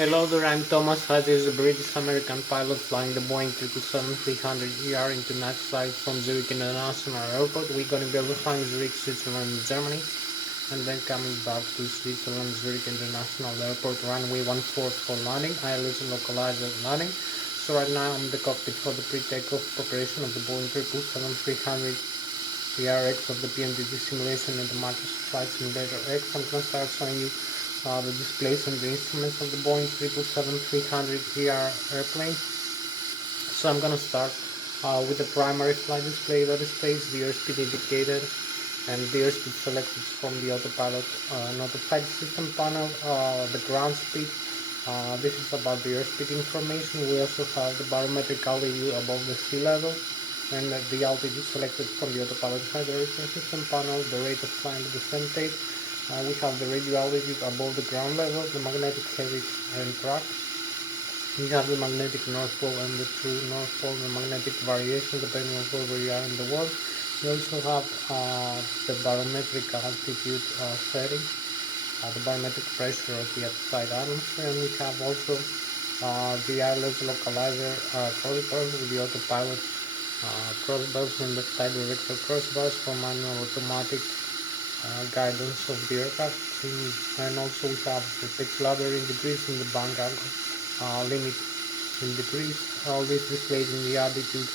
Hello there, I'm Thomas Hatsios, a British-American pilot flying the Boeing 777-300ER international flight from Zurich International Airport. We're going to be flying Zurich, Switzerland, Germany, and then coming back to Switzerland, Zurich International Airport, runway 14 for landing. ILS localizer landing. So right now I'm in the cockpit for the pre-takeoff preparation of the Boeing 777-300 ERX of the PMDG simulation and the Microsoft Flight Simulator X. I'm going to start showing you the displays and the instruments of the Boeing 777-300ER airplane. So I'm going to start with the primary flight display. That displays the airspeed indicator and the airspeed selected from the autopilot notified system panel. The ground speed. This is about the airspeed information. We also have the barometric altitude above the sea level and the altitude selected from the autopilot hydration system panel, the rate of climb, the descent rate. We have the radio altitude above the ground level, the magnetic heavy and track. We have the magnetic north pole and the true north pole, the magnetic variation depending on where we are in the world. We also have the barometric altitude setting, the barometric pressure of the outside atmosphere, and we have also the ILS localizer crossbars with the autopilot crossbars and the flight director crossbars for manual automatic guidance of the aircraft, and also we have the pitch ladder in degrees and the bank angle limit in degrees. All this displayed in the altitude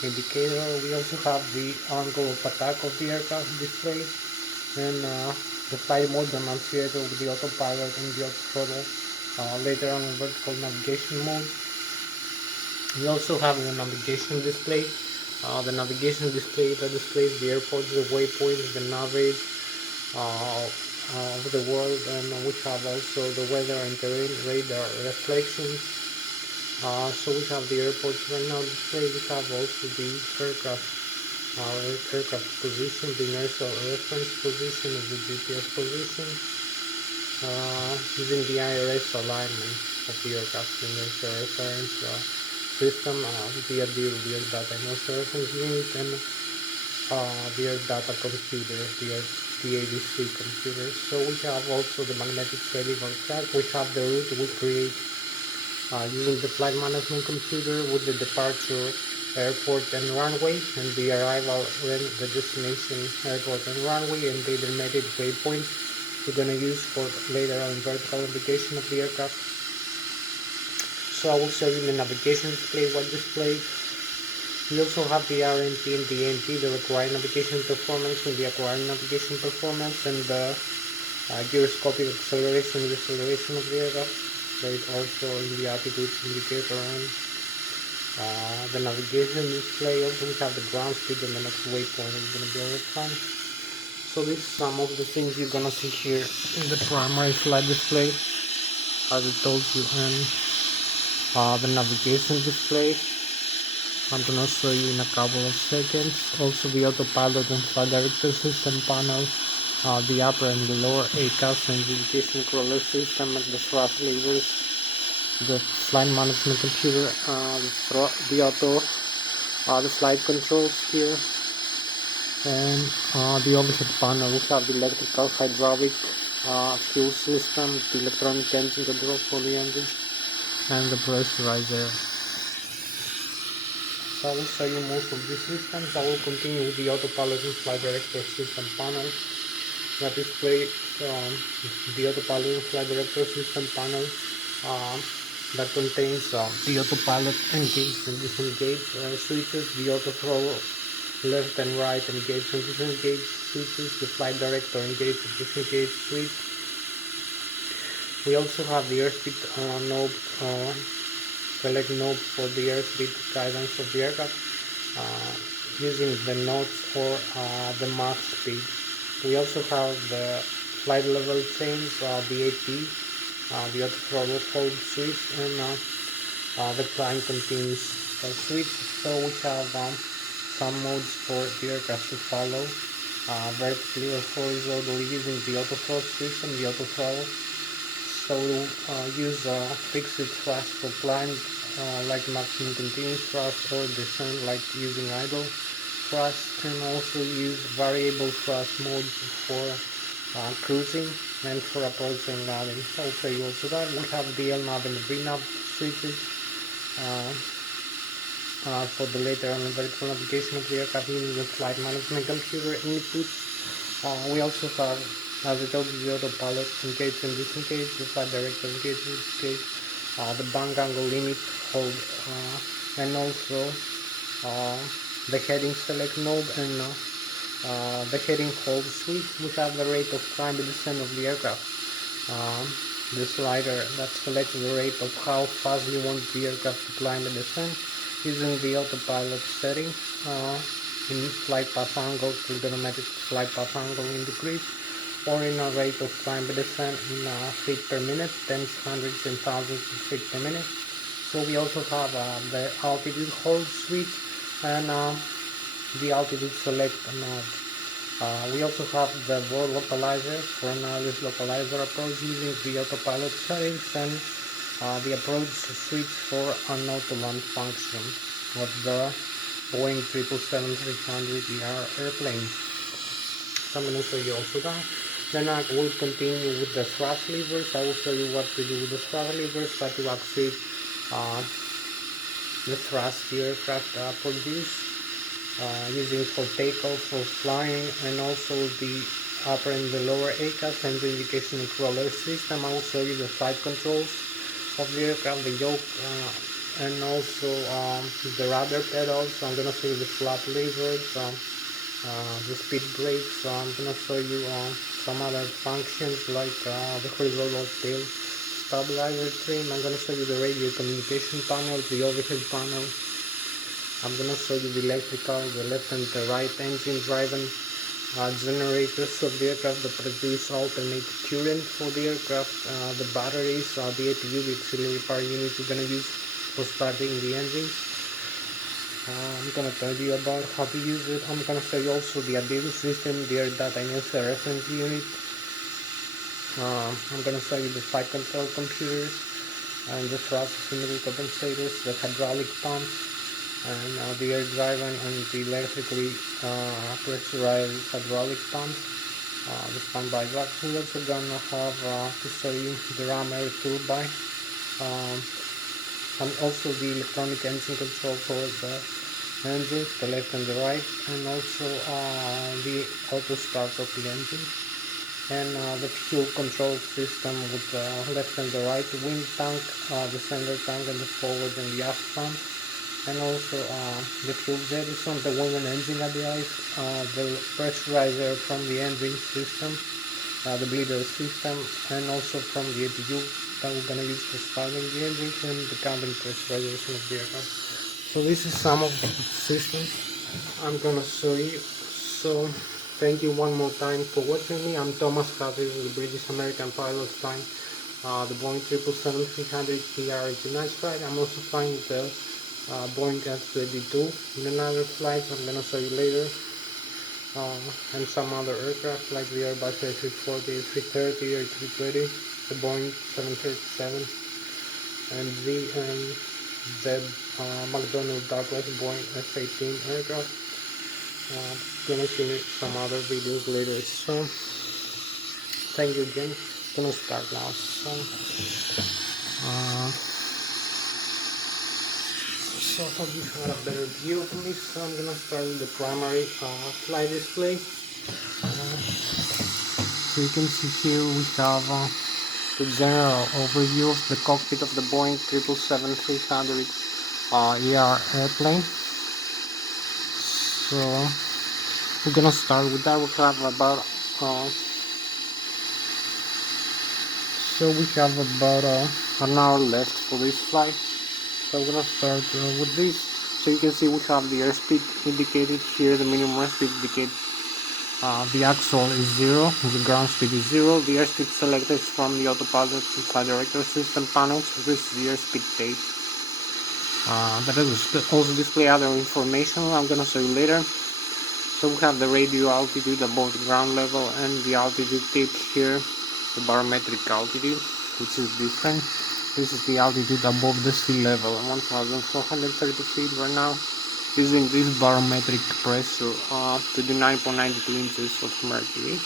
indicator. We also have the angle of attack of the aircraft display and the flight mode demonstrator with the autopilot and the auto throttle. Later on, vertical navigation mode. We also have the navigation display. The navigation display that displays the airports, the waypoints, the navigation of the world, and we have also the weather and terrain radar reflections. So we have the airports right now displayed. We have also the aircraft position, the inertial reference position, the GPS position, using the IRS alignment of the aircraft inertial reference system via the real data inertial reference unit and the air data computer, the ADC computer. So we have also the magnetic cellular track. We have the route we create using the flight management computer with the departure, airport and runway, and the arrival and the destination airport and runway, and the designated waypoints we're going to use for later on vertical navigation of the aircraft. So I will show you the navigation display, what display. We also have the RNP and the ANP, the required navigation performance and the acquired navigation performance, and the gyroscopic acceleration and deceleration of the aircraft. Right, also in the altitude indicator and the navigation display. Also we have the ground speed and the next waypoint is going to be over time. So this is some of the things you're going to see here in the primary flight display, as I told you, and the navigation display I'm going to show you in a couple of seconds. Also the autopilot and flight director system panel, the upper and the lower ACAS and the indication controller system and the thrust levers, the flight management computer, the auto, the flight controls here, and the overhead panel. We have the electrical, hydraulic, fuel system, the electronic engine control for the engine, and the pressurizer. So I will show you most of these systems. I will continue with the autopilot and flight director system panel that displays the autopilot and flight director system panel that contains the autopilot engage and disengage switches, the auto throttle left and right engage and disengage switches, the flight director engage and disengage switch. We also have the airspeed knob, select knob for the airspeed guidance of the aircraft using the nodes or the Mach speed. We also have the flight level change, the AT, the auto throttle hold switch, and the climb continuous switch. So we have some modes for the aircraft to follow, vertically or horizontally, using the auto throttle system, the auto throttle. So we'll use fixed thrust for climb, like maximum continuous thrust, or descent like using idle thrust, and also use variable thrust modes for cruising and for approaching landing. I'll show you also that. We have the LNAV and the VNAV switches for the later and vertical navigation of the aircraft using the flight management computer input. We also have, as I told you, the autopilot engage and disengage, the flight director engage and disengage, the bank angle limit hold, and also the heading select node and the heading hold switch. We have the rate of climb and descent of the aircraft. The slider that selects the rate of how fast you want the aircraft to climb and descend using the autopilot setting in flight path angle, trigonometric flight path angle in degrees, or in a rate of climb and descent in feet per minute, tens, hundreds, and thousands of feet per minute. So we also have the altitude hold switch and the altitude select node. We also have the word localizer for an Lszh localizer approach using the autopilot settings and the approach switch for an auto-land function of the Boeing 777-300ER airplane. So I'm going to show you also that. Then I will continue with the thrust levers. I will show you what to do with the thrust levers, how to activate the thrust the aircraft produce. Using for takeoff, for flying, and also the upper and the lower ACAS and the indication controller system. I will show you the flight controls of the aircraft, the yoke, and also the rudder pedals. I'm going to show you the flap levers, the speed brakes. I'm going to show you some other functions like the horizontal tail stabilizer trim. I'm going to show you the radio communication panel, the overhead panel. I'm going to show you the electrical, the left and the right engine driven generators of the aircraft that produce alternate current for the aircraft, the batteries, the APU, the auxiliary power unit we're going to use for starting the engines. I'm going to tell you about how to use it. I'm going to show you also the ADIL system, the air data and user reference unit. I'm going to show you the flight control computers and the thrust asymmetry compensators, the hydraulic pumps, and the air driven and the electrically pressurized hydraulic pumps, the standby valve. We're also gonna have to show you the ram air turbine, and also the electronic engine control for the engines, the left and the right, and also the auto start of the engine, and the fuel control system with the left and the right wind tank, the center tank, and the forward and the aft pump. And also the fuel jettison, the wing and engine ADIs, the pressurizer from the engine system, the bleeder system, and also from the APU that we're going to use for starting the engine, and the cabin pressurization of the aircraft. So this is some of the systems I'm going to show you. So thank you one more time for watching me. I'm Thomas Hatsios, the British American pilot flying the Boeing 777-300ER tonight flight. I'm also flying the Boeing S-22 in another flight I'm going to show you later, and some other aircraft like the Airbus A340, A330, A320, the Boeing 737 and the McDonnell Douglas Boeing F-18 aircraft. Going to see some other videos later. So thank you again. Going to start now. So I hope you had a better view of me. So I'm gonna start with the primary flight display. So you can see here we have the general overview of the cockpit of the Boeing 777-300ER airplane. So we're gonna start with that. We have about an hour left for this flight. So I'm gonna start with this. So you can see we have the airspeed indicated here, the minimum airspeed indicated. The axle is 0, the ground speed is 0. The airspeed selected from the autopilot flight director system panel. So this is the airspeed tape. That is also display other information I'm gonna show you later. So we have the radio altitude above the ground level and the altitude tape here, the barometric altitude, which is different. This is the altitude above the sea level, 1,430 feet right now, using this barometric pressure to the 9.92 inches of mercury.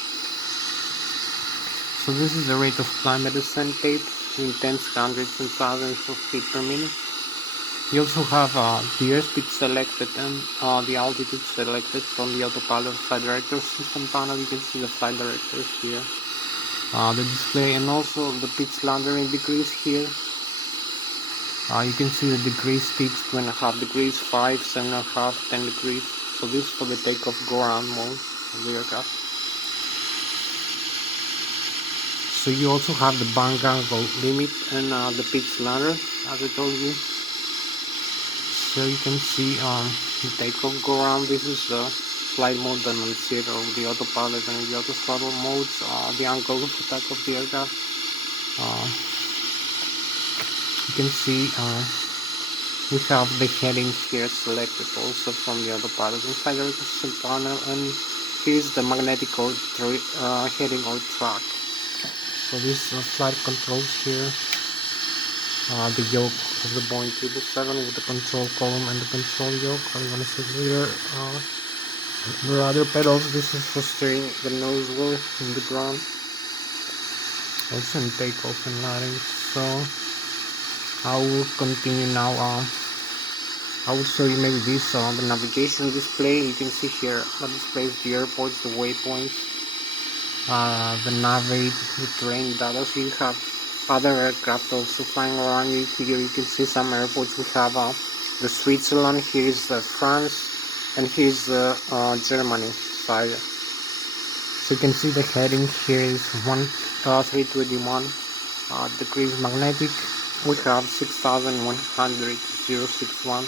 So this is the rate of climb at descent tape in tens, hundreds and thousands of feet per minute. You also have the airspeed selected and the altitude selected from the autopilot flight director system panel. You can see the flight directors here, the display, and also the pitch landing degrees here. You can see the degrees tips, 2.5 degrees, 5, 7.5, 10 degrees. So this is for the takeoff go around mode of the aircraft. So you also have the bank angle limit and the pitch ladder, as I told you. So you can see the takeoff go around. This is the flight mode demonstrator of the autopilot and the auto throttle modes, the angle of attack of the aircraft. You can see we have the heading here selected also from the autopilot and flight director system panel, and here's the magnetic heading or track. So this flight controls here, the yoke of the Boeing 777 with the control column and the control yoke. I'm gonna say later. The other pedals, this is for steering the nose wheel in the ground, also in takeoff and landing. So I will continue now. I will show you maybe this the navigation display. You can see here that displays the airports, the waypoints, the navigate, the terrain data. So you have other aircraft also flying around you. Here you can see some airports. We have the Switzerland, here is France, and here is Germany side. So you can see the heading here is 321 degrees magnetic. We have 6,100.061.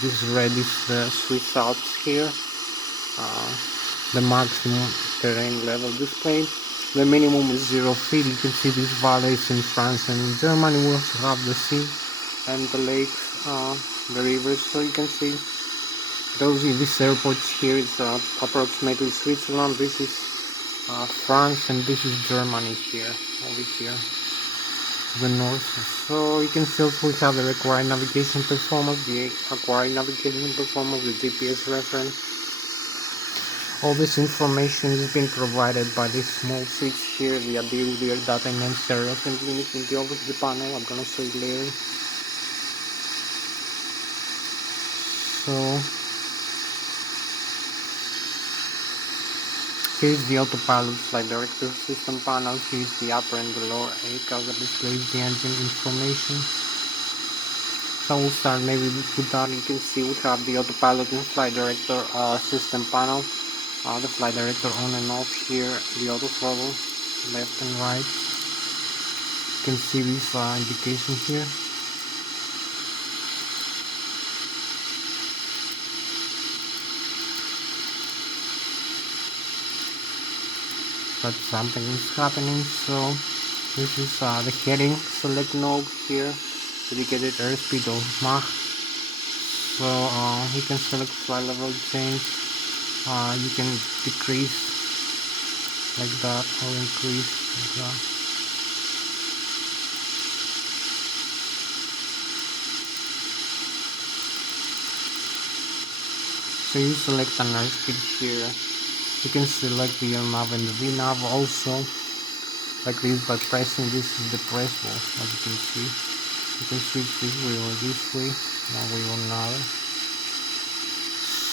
This red is the Swiss Alps here. The maximum terrain level display. The minimum is 0 feet. You can see these valleys in France and in Germany. We also have the sea and the lakes, the rivers. So you can see these airports here is approximately Switzerland. This is France, and this is Germany here, over here, the north. So you can see also we have the required navigation performance, the acquired navigation performance, the GPS reference. All this information is being provided by this small switch here, the ability data and necessary reference limit in the overview panel. I'm gonna show you later. So here's the autopilot flight director system panel. Here's the upper and the lower ACAS that displays the engine information. So we'll start maybe with that. You can see we have the autopilot and flight director system panel. The flight director on and off here, the auto throttle left and right. You can see this indication here. That something is happening. So this is the heading select knob here, dedicated airspeed of Mach. So you can select flight level change. You can decrease like that or increase like that. So you select an airspeed here. You can select the LNAV and the VNAV also, like this, by pressing this is the press wheel, as you can see. You can switch this way or this way, one way or another.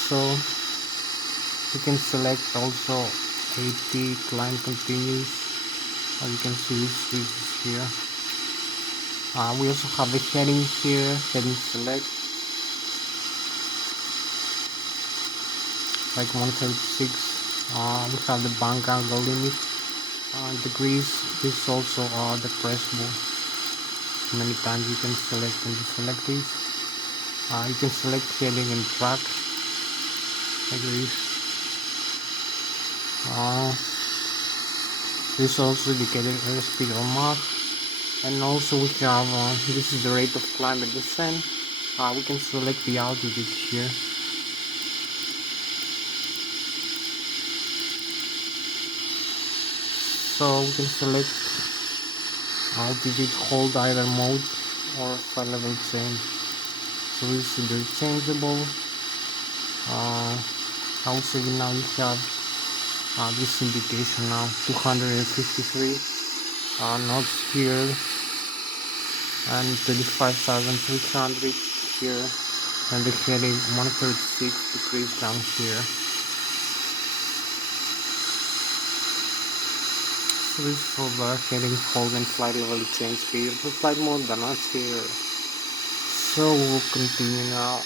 So you can select also AT, climb continuous, as you can see this switches here. We also have the heading here, heading select, like 136. We have the bank angle limit, degrees. This is also the press wheel. Many times you can select and deselect these. You can select heading and track, like this. This also indicated airspeed or Mach, and also we have this is the rate of climb and descent. We can select the altitude here. So we can select altitude, hold either mode or flight level change. So this is interchangeable. Also now you have this indication now 253 knots here and 35,300 here, and the heading 136 degrees down here. So this is for the heading, hold and flight level change speed. The flight mode than us here. So we'll continue now.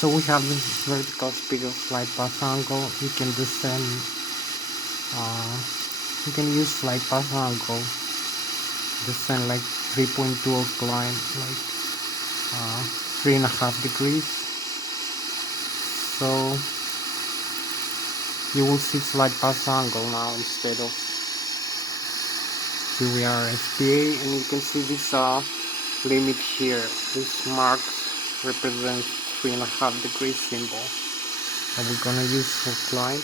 So we have the vertical speed of flight path angle. You can descend. You can use flight path angle. Descend like 3.2 or climb like 3.5 degrees. So you will see flight path angle now instead of here we are SPA, and you can see this limit here. This mark represents 3.5 degrees symbol that we're gonna use for climb.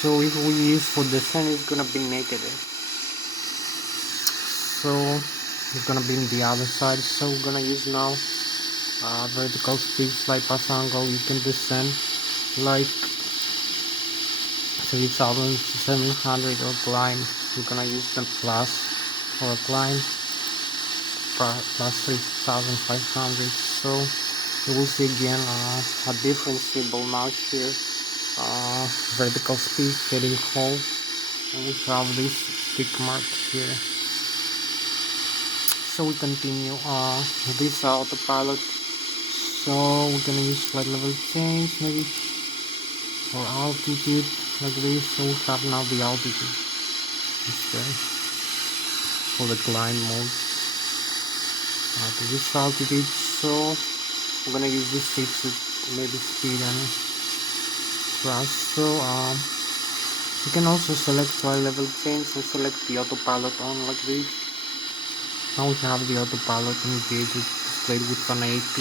So if we use for descent, it's gonna be negative. So it's gonna be in the other side. So we're gonna use now vertical speed flight path angle. You can descend like 3,700 or climb. We're gonna use the plus for a climb plus 3,500. So you will see again a different symbol now here. Vertical speed, heading hold, and we have this tick mark here. So we continue this autopilot. So we're gonna use flight level change maybe or altitude like this. So we have now the altitude for the climb mode to this altitude. So we're gonna use this fixed maybe speed and thrust. So you can also select flight level change and select the autopilot on like this. Now we have the autopilot engaged, displayed with an AP.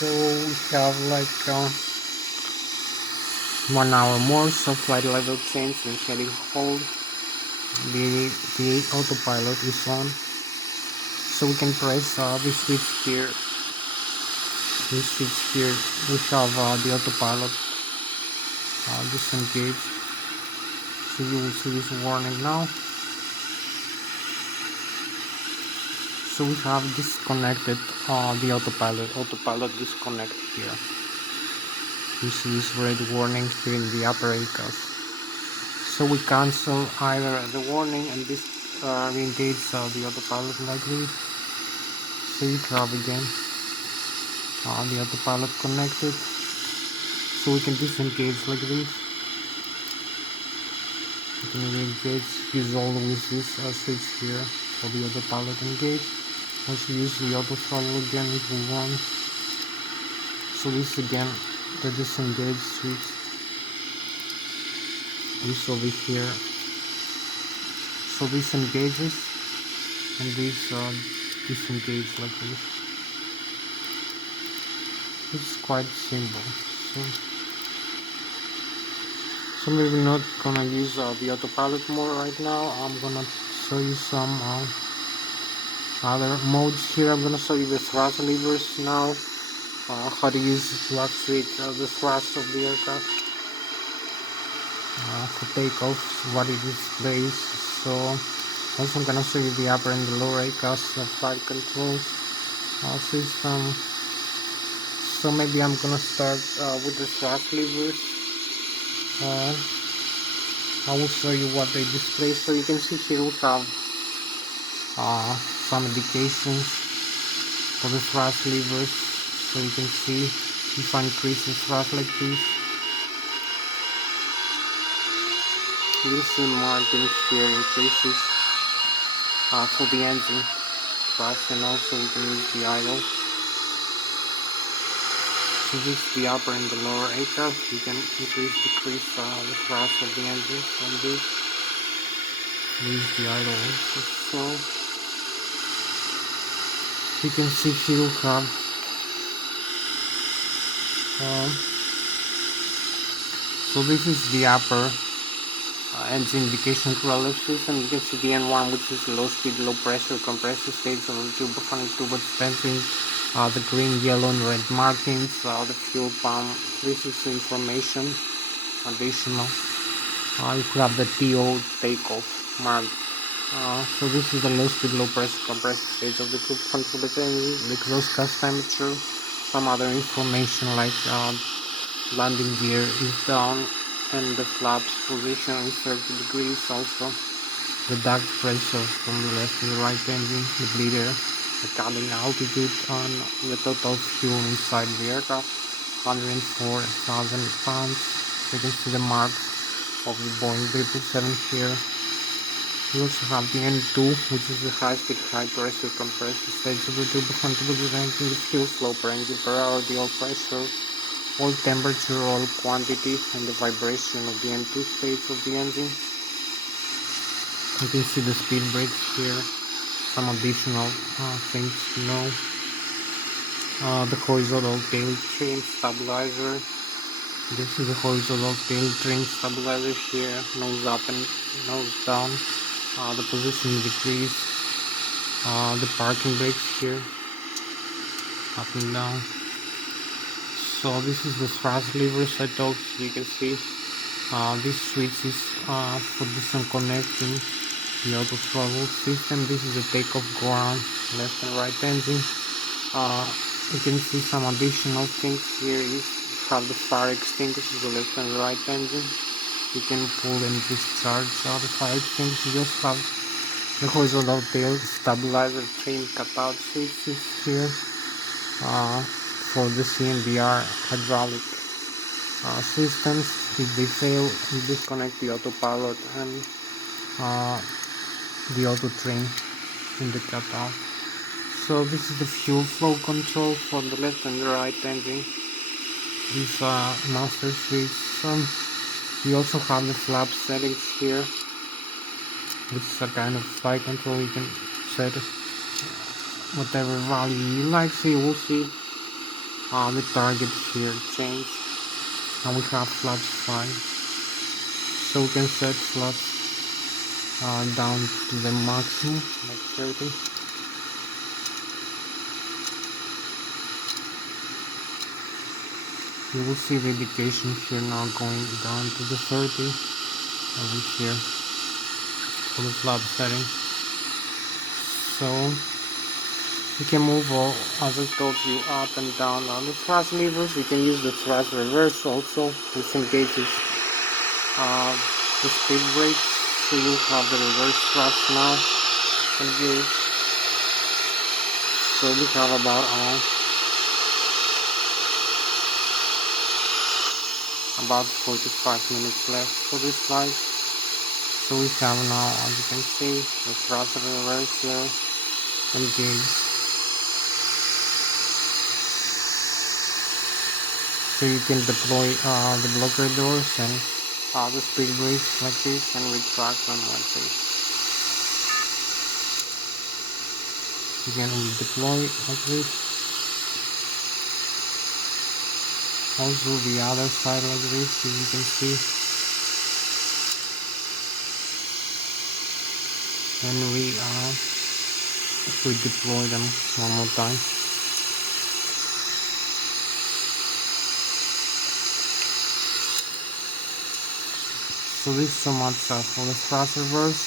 So we have like 1 hour more. So flight level change and heading hold. The autopilot is on. So we can press this switch here. This switch here. We have the autopilot disengaged. So you will see this warning now. So we have disconnected the autopilot disconnect here. You see this red warning here in the upper ACAS. So we cancel either the warning and this re-engage the autopilot like this. So you have again the autopilot connected. So we can disengage like this. You can re-engage, use always this switch here for the autopilot engage. Also use the auto throttle again if we want. So this again the disengage switch. This over here. So this engages and this disengage like this. It's quite simple. So maybe not gonna use the autopilot more right now. I'm gonna show you some other modes here. I'm gonna show you the thrust levers now. How to use lock switch the thrust of the aircraft for takeoff, what it displays. So also I'm gonna show you the upper and the lower ACAS flight control system. So maybe I'm gonna start with the thrust levers. I will show you what they display. So you can see here we have some indications for the thrust levers. So you can see if I increase the thrust like this, you will see markings here increases for the engine thrust, and also you can use the idle. So this is the upper and the lower ACAS. You can increase, decrease the thrust of the engine from this. This is the idle also. So you can see here we have so this is the upper engine indication for Lszh system. You can see the N1, which is low speed, low pressure compressor stage of the turbofan engine. The green, yellow, and red markings, the fuel pump. This is information additional. You have the TO takeoff mark. So this is the low speed, low pressure compressor stage of the turbofan engine. The exhaust gas temperature. Some other information like landing gear is down and the flaps position is 30 degrees. Also the duct pressure from the left to the right engine, the bleeder, the cabin altitude, and the total fuel inside the aircraft, 104,000 pounds. You can see the marks of the Boeing 777 here. We also have the N2, which is the high-speed, high-pressure compressor stage of the turbofan engine, the fuel flow per engine per hour, the oil pressure, oil temperature, oil quantity, and the vibration of the N2 stage of the engine. You can see the speed brakes here, some additional things to know. The horizontal tail trim stabilizer. This is the horizontal tail trim stabilizer here, nose up and nose down. The position decrease. The parking brakes here, up and down. So this is the thrust levers I told you. You can see this switch is for disconnecting the auto throttle system. This is the takeoff ground, left and right engine. You can see some additional things here. You have the fire extinguisher, the left and right engine. You can pull and discharge the fire extinguisher. You just have the horizontal tail stabilizer trim cutout switches here for the CMBR hydraulic systems. If they fail, you disconnect the autopilot and the auto trim in the cutout. So this is the fuel flow control for the left and the right engine. These are master switch. We also have the flap settings here, which is a kind of flight control. You can set whatever value you like. So you will see the target here change, and we have flaps 5. So we can set flaps down to the maximum, like 30. You will see the indication here now going down to the 30 over here for the flap setting. So you can move all, as I told you, up and down on the thrust levers. You can use the thrust reverse also. This engages the speed brake, so you have the reverse thrust now engaged. So we have about 45 minutes left for this flight. So we have now, as you can see, the thrust reverse here engaged. So you can deploy the blocker doors and the speed brakes like this and retract them like this. You can deploy like this. Also the other side like this, as you can see. And we deploy them one more time. So this is so much for the thrust reverse.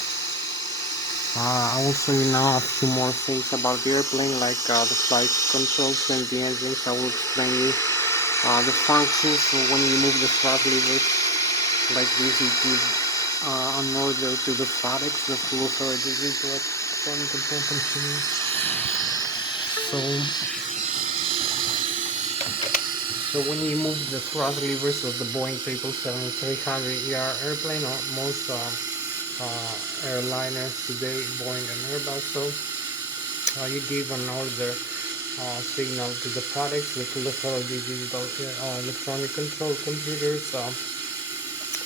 I will show you now a few more things about the airplane, like the flight controls and the engines. I will explain you the functions. So when you move the thrust levers like this, you give an order to the FADEX, the full authority to electronic control machine. So when you move the thrust levers of the Boeing 777-300ER airplane, or most airliners today, Boeing and Airbus, so you give an order signal to the FADEX, the full authority digital electronic control computers,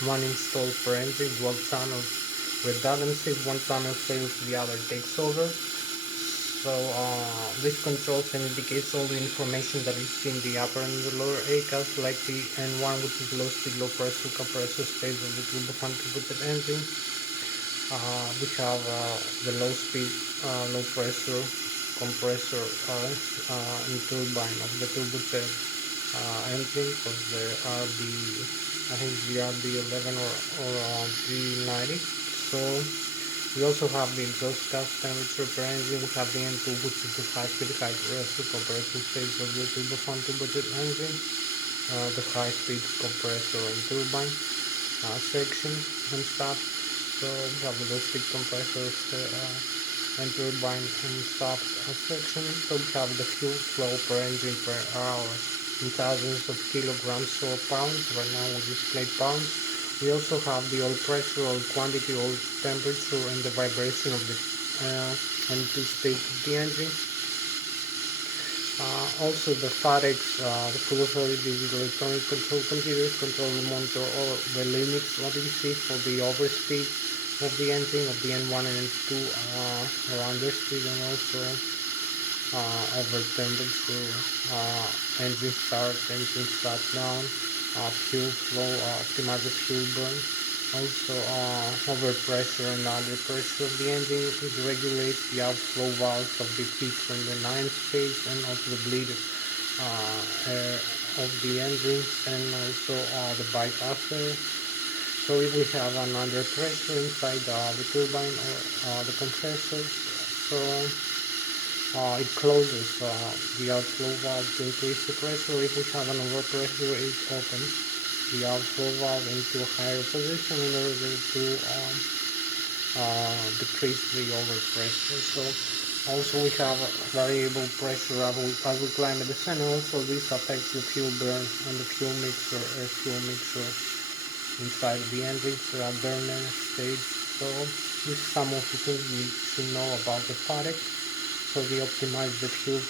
one installed per engine, dual channel redundancy. One channel fails, the other takes over. So So this controls and indicates all the information that is in the upper and the lower ACAS, like the N1, which is low speed, low pressure compressor stage of the turbofan turbocharged engine. We have the low speed, low pressure compressor and turbine of the turbocharged engine of the RB, I think the RB11 or G90. So we also have the exhaust gas temperature per engine. We have the N2, which is the high speed, high pressure compression stage of the turbofan turbocharged engine, the high speed compressor and turbine section and stuff. So we have the low speed compressors and turbine and stuff section. So we have the fuel flow per engine per hour in thousands of kilograms or pounds. Right now we display pounds. We also have the oil pressure, oil quantity, oil temperature, and the vibration of the N2 stage of the engine. Also the FATEX, the full authority digital electronic control computers control the monitor or the limits, what you see for the overspeed of the engine of the N1 and N2 or underspeed, and also over temperature, engine start, engine shut down, fuel flow, optimize the fuel burn. Also over pressure and under pressure of the engine, it regulates the outflow valves of the 5th and the 9th stage and of the bleed air of the engines, and also the bypasser. So if we have an under pressure inside the turbine or the compressor, so it closes the outflow valve to increase the pressure. If we have an overpressure, it opens the outflow valve into a higher position in order to decrease the overpressure. So also we have variable pressure as we climb the descent. Also this affects the fuel burn and the fuel mixer, air fuel mixer inside the engine burner stage. So this is some of the things you need to know about the FATEX. So they optimize the fuel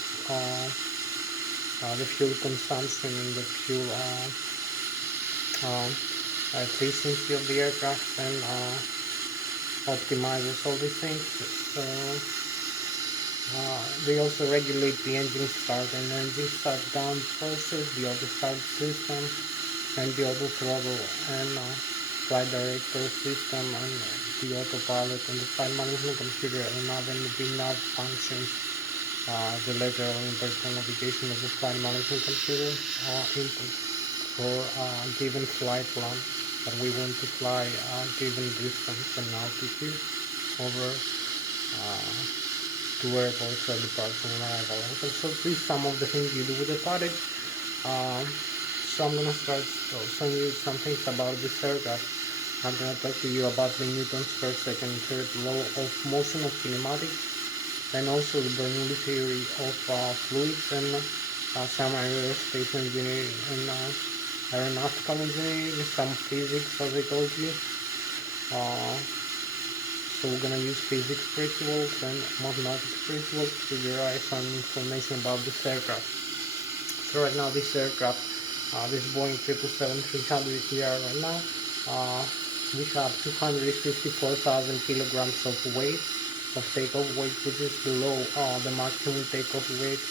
consumption and the fuel efficiency of the aircraft, and optimizes all these things. So they also regulate the engine start and engine start down process, the auto start system, and the auto throttle and flight director system, and the autopilot and the flight management computer, and the nav functions, the lateral and vertical navigation of the flight management computer input for given flight plan that we want to fly given distance and altitude over to airports or departure and arrival. Okay, so these some of the things you do with the FATEX. So I'm gonna start showing you some things about this aircraft. I'm gonna talk to you about the Newton's first, second, third law of motion of kinematics, and also the Bernoulli theory of fluids, and some aerospace engineering and aeronautical engineering, some physics as I told you. So we're gonna use physics principles and mathematics principles to derive some information about this aircraft. So right now this aircraft, this Boeing 777-300ER right now, we have 254,000 kilograms of weight, of takeoff weight, which is below the maximum takeoff weight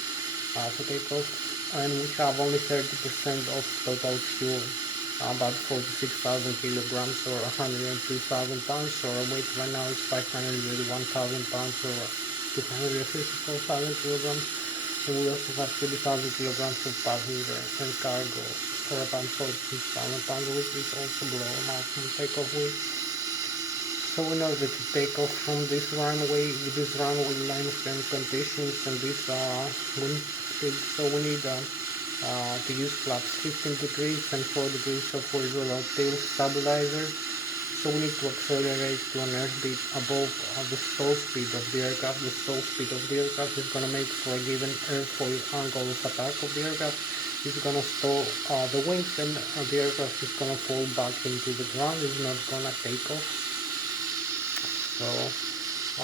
for takeoff, and we have only 30% of total fuel, about 46,000 kilograms or 103,000 pounds. So our weight right now is 581,000 pounds or 254,000 kilograms. And we also have 30,000 kilograms of passenger and cargo, or about 46,000 pounds, which is also below maximum takeoff weight. So in order to take off from this runway, with this runway length and conditions and this wind speed, so we need to use flaps 15 degrees and 4 degrees of horizontal tail stabilizer. So we need to accelerate to an airspeed above the stall speed of the aircraft. The stall speed of the aircraft is going to make for a given airfoil angle of attack of the aircraft. It's going to stall the wings, and the aircraft is going to fall back into the ground. It's not going to take off. So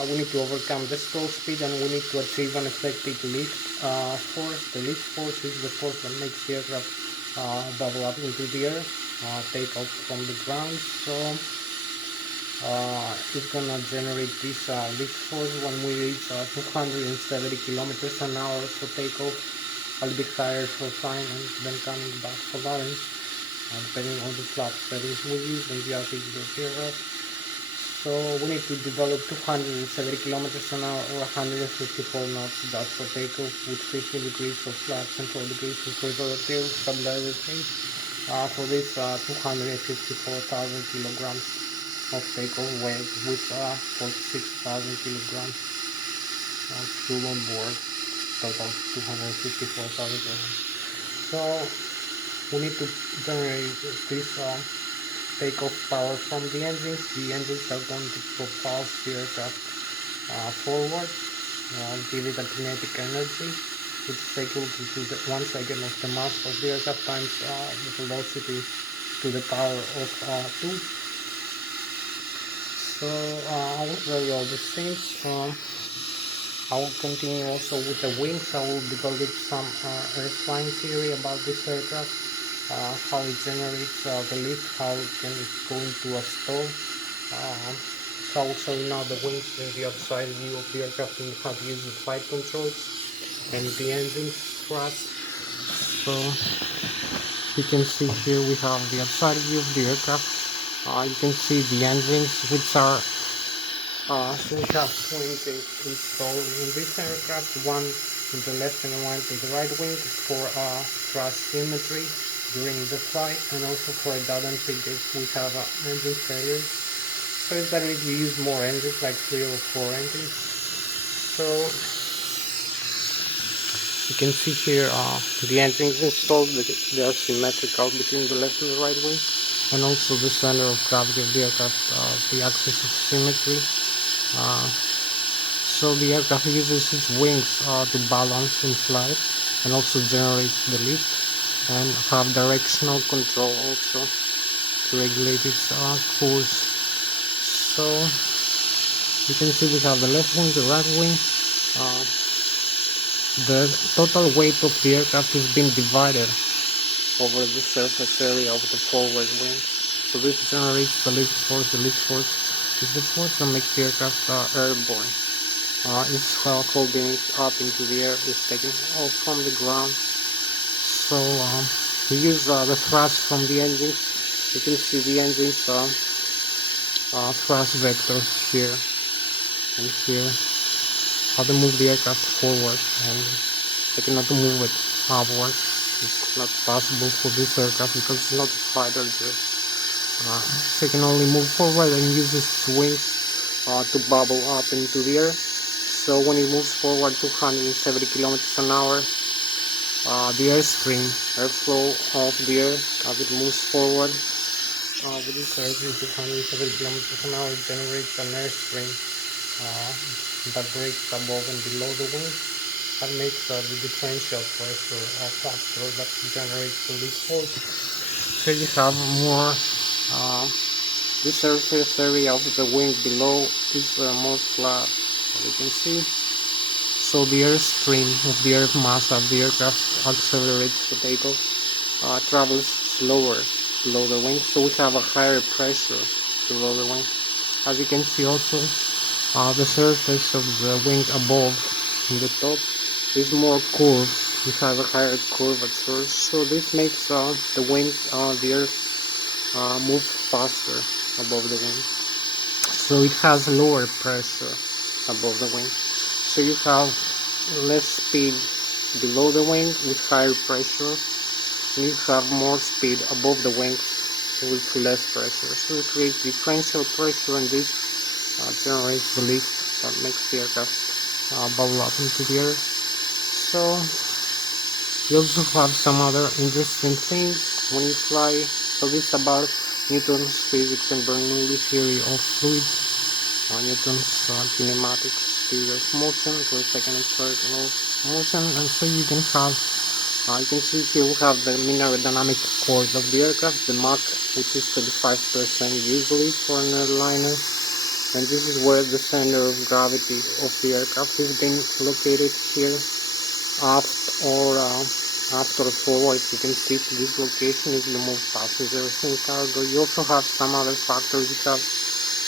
we need to overcome the stall speed, and we need to achieve an effective lift force. The lift force is the force that makes the aircraft bubble up into the air, take off from the ground. So it's gonna generate this lift force when we reach 270 kilometers an hour for takeoff, a little bit higher for flying, and then coming back for landing, depending on the flap settings we use and the altitude of the aircraft. So we need to develop 270 kilometers an hour or 154 knots just for takeoff with 15 degrees for flaps and 4 degrees for horizontal tail stabilizer change. For this 254,000 kilograms of takeoff weight with 46,000 kilograms of fuel on board, total 254,000 kilograms. So we need to generate this takeoff power from the engines. The engines are going to propel the aircraft forward, give it a kinetic energy, which is equal to the 1 second of the mass of the aircraft times the velocity to the power of 2. So I will tell you all the things. I will continue also with the wings. I will develop some airflying theory about this aircraft, how it generates the lift, how it can go into a stall. So I will show you now the wings and the outside view of the aircraft and how to use the flight controls and the engine thrust. So you can see here we have the outside view of the aircraft. You can see the engines, which are so we have two engines installed in this aircraft, one in the left and one in the right wing for thrust symmetry during the flight, and also for redundancy if we have engine failures. So it's better if you use more engines, like 3 or 4 engines. So you can see here the engines installed, they are symmetrical between the left and the right wing, and also the center of gravity of the aircraft, the axis of symmetry. So the aircraft uses its wings to balance in flight and also generate the lift, and have directional control also to regulate its course. So you can see we have the left wing, the right wing. The total weight of the aircraft is being divided over the surface area of the forward wing. So this generates the lift force. The lift force is the force that makes the aircraft airborne. It's holding it up into the air, it's taking off from the ground. So we use the thrust from the engines. You can see the engines thrust vectors here and here, how to move the aircraft forward, and they cannot move it upward. It's not possible for this aircraft because it's not a fighter jet. So it can only move forward and uses its wings to bubble up into the air. So when it moves forward 270 kilometers an hour, the airflow of the air as it moves forward with this airplane 270 kilometers an hour, it generates an airstream that breaks above and below the wing. That makes the differential pressure factor that generates the lift force. So you have more the surface area of the wing below is more flat, as you can see. So the airstream of the air mass of the aircraft accelerates for takeoff, travels slower below the wing, so we have a higher pressure below the wing. As you can see also, the surface of the wing above in the top is more curved. We have a higher curvature, so this makes the wing, the air move faster above the wing. So it has lower pressure above the wing. So you have less speed below the wing with higher pressure, and you have more speed above the wing with less pressure. So it creates differential pressure, and this generates the lift that makes the aircraft bubble up into the air. So you also have some other interesting things when you fly. So this is about Newton's physics and Bernoulli theory of fluids, Newton's kinematics theory of motion, for second and third law of motion. And so you can have, you can see here we have the mean aerodynamic chord of the aircraft, the Mach, which is 35% usually for an airliner, and this is where the center of gravity of the aircraft is being located here, aft or or forward. You can see this location if you move passengers and cargo. You also have some other factors. You have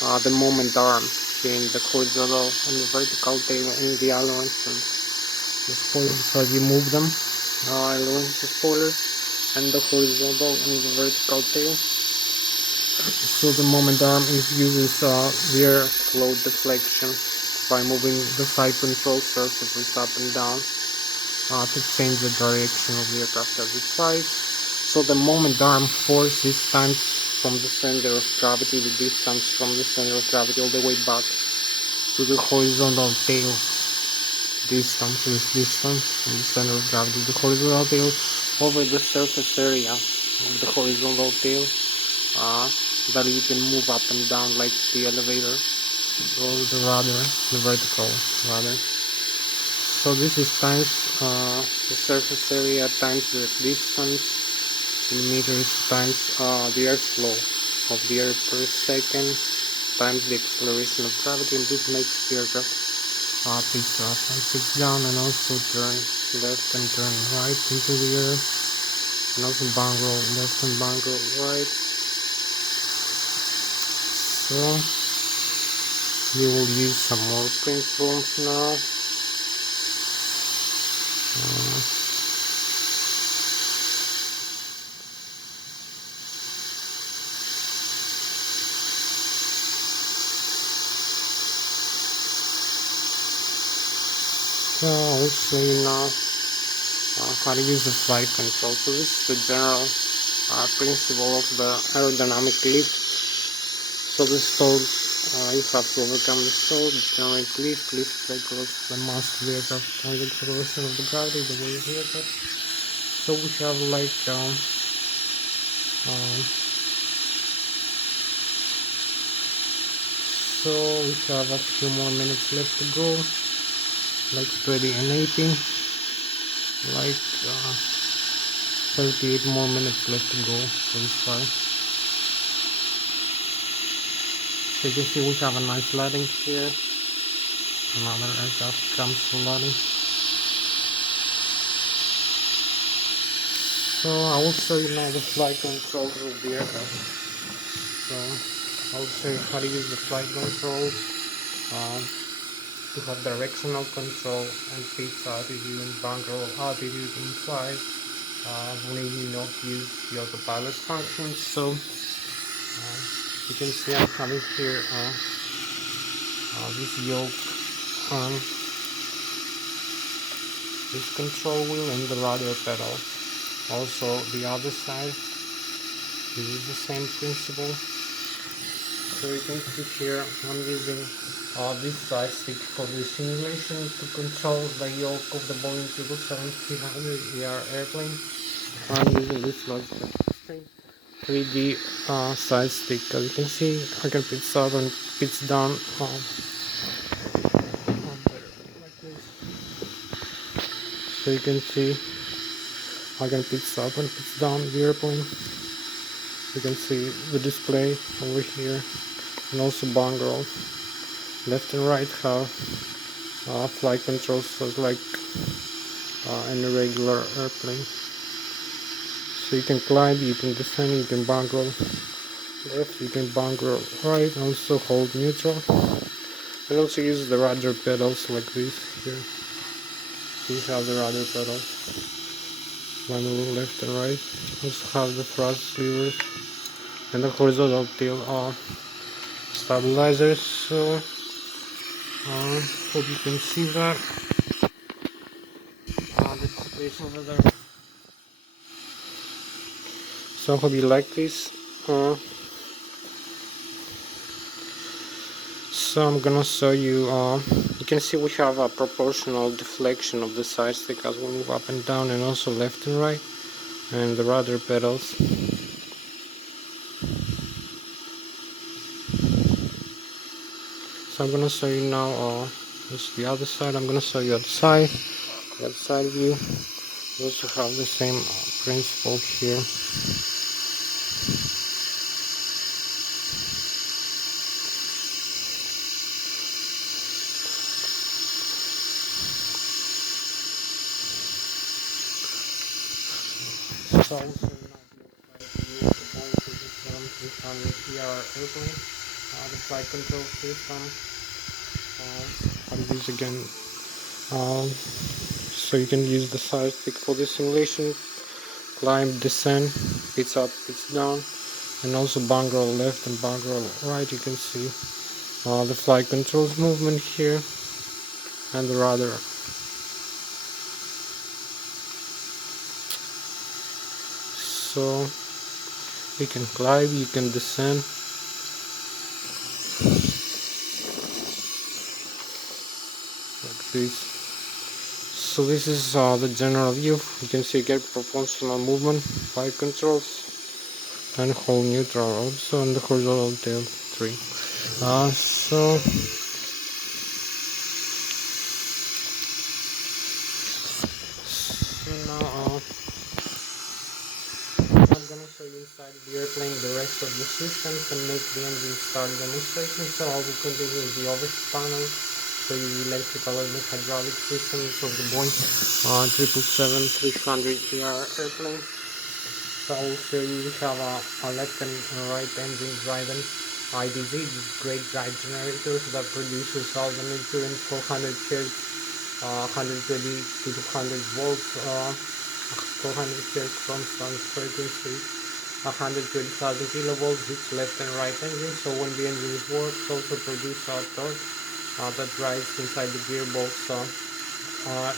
the moment arm here in the horizontal and the vertical tail and the ailerons and the spoilers. So you move them, ailerons, the spoilers, and the horizontal and the vertical tail. So the moment arm uses rear float deflection by moving the side control surfaces up and down to change the direction of the aircraft as it flies. So the moment arm force is times from the center of gravity, the distance from the center of gravity all the way back to the horizontal tail distance, this distance from the center of gravity, the horizontal tail over the surface area of the horizontal tail that you can move up and down like the elevator or the rudder, the vertical rudder. So this is times the surface area times the distance in meters times the airflow of the air per second times the acceleration of gravity, and this makes the aircraft pitch up and pitch down and also turn left and turn right into the air and also bank roll left and bank roll right. So we will use some more principles now. So I'll show you now how to use the flight control. So this is the general principle of the aerodynamic lift. So the stalls, you have to overcome the stall, generate lift equals the mass of the aircraft and the acceleration of the gravity, the weight of the aircraft. So we have like so we have a few more minutes left to go, like 20 and 18, like 38 more minutes left to go so far. So you can see we have a nice landing here. Another aircraft comes for landing. So I will show you now the flight controls of the aircraft. So I will show you how to use the flight controls to have directional control and pitch altitude and bank roll altitude inside. We need not use the autopilot function. So you can see I'm having here this yoke on this control wheel and the rudder pedal. Also the other side, this is the same principle. So you can see here I'm using this side stick for the simulation to control the yoke of the Boeing 777-300ER airplane. I'm using this logical 3D side stick. As you can see, I can pitch up and pitch down like this. So you can see I can pitch up and pitch down the airplane. You can see the display over here and also bank roll. Left and right have flight controls just like in a regular airplane. So you can climb, you can descend, you can bank roll left, you can bank roll right, also hold neutral. And also use the rudder pedals like this here. These have the rudder pedals. One left and right. Also have the thrust levers and the horizontal tail stabilizers. So hope you can see that. The space over there. So I hope you like this. So I'm gonna show you. You can see we have a proportional deflection of the side stick as we move up and down, and also left and right, and the rudder pedals. So I'm gonna show you now. This is the other side. I'm gonna show you outside. The outside view. We also have the same principle here. So I will show you now the outside view of the Boeing 777-300ER airplane. the flight control system. And this again, so you can use the side stick for the simulation, climb, descend, it's up, it's down, and also bank roll left and bank roll right. You can see the flight controls movement here and the rudder. So you can climb, you can descend. Like this. So this is the general view. You can see again proportional movement, flight controls, and hold neutral also, and the horizontal tail 3. So now I'm gonna show you inside the airplane the rest of the systems and make the engine start demonstration. So I will continue with the overhead panel, show you the electrical and the hydraulic systems of the Boeing 777-300ER airplane. So I will show you we have a left and right engine driven IDZ, great drive generators that produces alternating 400 Hz, 120 to 200 volts, 400 Hz constant frequency, 120,000 kilovolts, each left and right engine. So when the engine works, also produce torque that drives inside the gearbox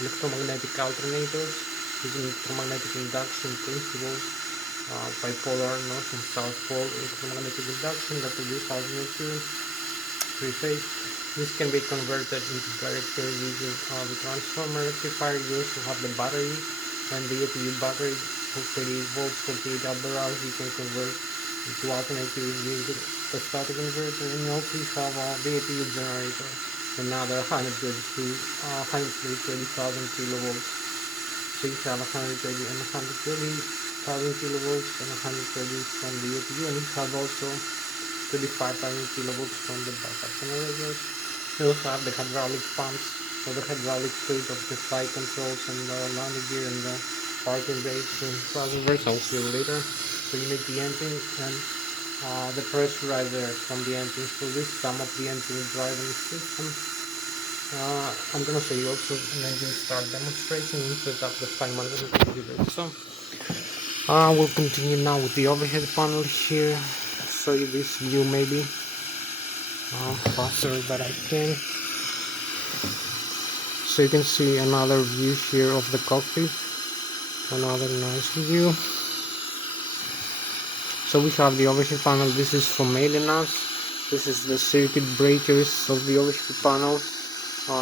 electromagnetic alternators using electromagnetic induction principles, bipolar north and south pole electromagnetic induction that produce alternating three-phase. This can be converted into director using the transformer rectifier. You also have the battery and the APU battery for 38 volts, 48 ampere hours. You can convert into alternating using the static inverter, and you also have the APU generator, another 120,000 kilovolts. So you have 120 and 120,000 kilovolts and 120 from the APU, and you have also 25,000 kilovolts from the backup generators. You also have the hydraulic pumps for the hydraulic fluid of the flight controls and the landing gear and the parking brakes and crossing brakes. I'll see you later. So you need the engine and the pressurizer from the engine. So this is some of the engine driving system. I'm gonna show you also an engine start demonstration and set up the flight management computer. So we'll continue now with the overhead panel here. Show you this view maybe faster that I can. So you can see another view here of the cockpit, another nice view. So we have the overhead panel. This is from maintenance. This is the circuit breakers of the overhead panel.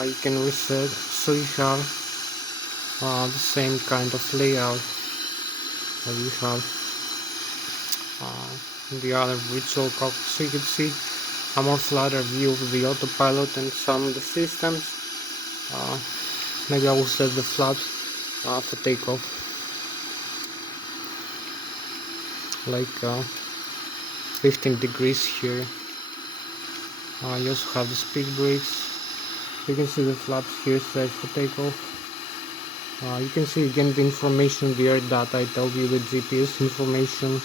You can reset, so you have the same kind of layout that you have in the other virtual cockpit. So you can see a more flatter view of the autopilot and some of the systems. Maybe I will set the flaps for takeoff, like 15 degrees here. You also have the speed brakes. You can see the flaps here set for takeoff. You can see again the information, the air data. I told you the GPS information,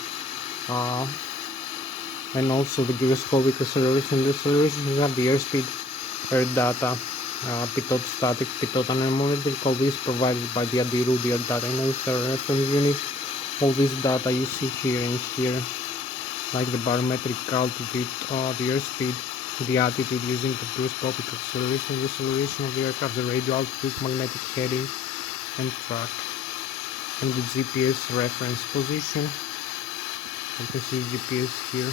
and also the gyroscopic acceleration. The acceleration, you have the airspeed, air data, pitot static, pitot anemometric. All this provided by the ADIRU, the air data analyzer reference unit. All this data you see here and here, like the barometric altitude, the airspeed, the altitude using the gyroscopic acceleration, the acceleration of the aircraft, the radio altitude, magnetic heading and track, and the GPS reference position. You can see GPS here.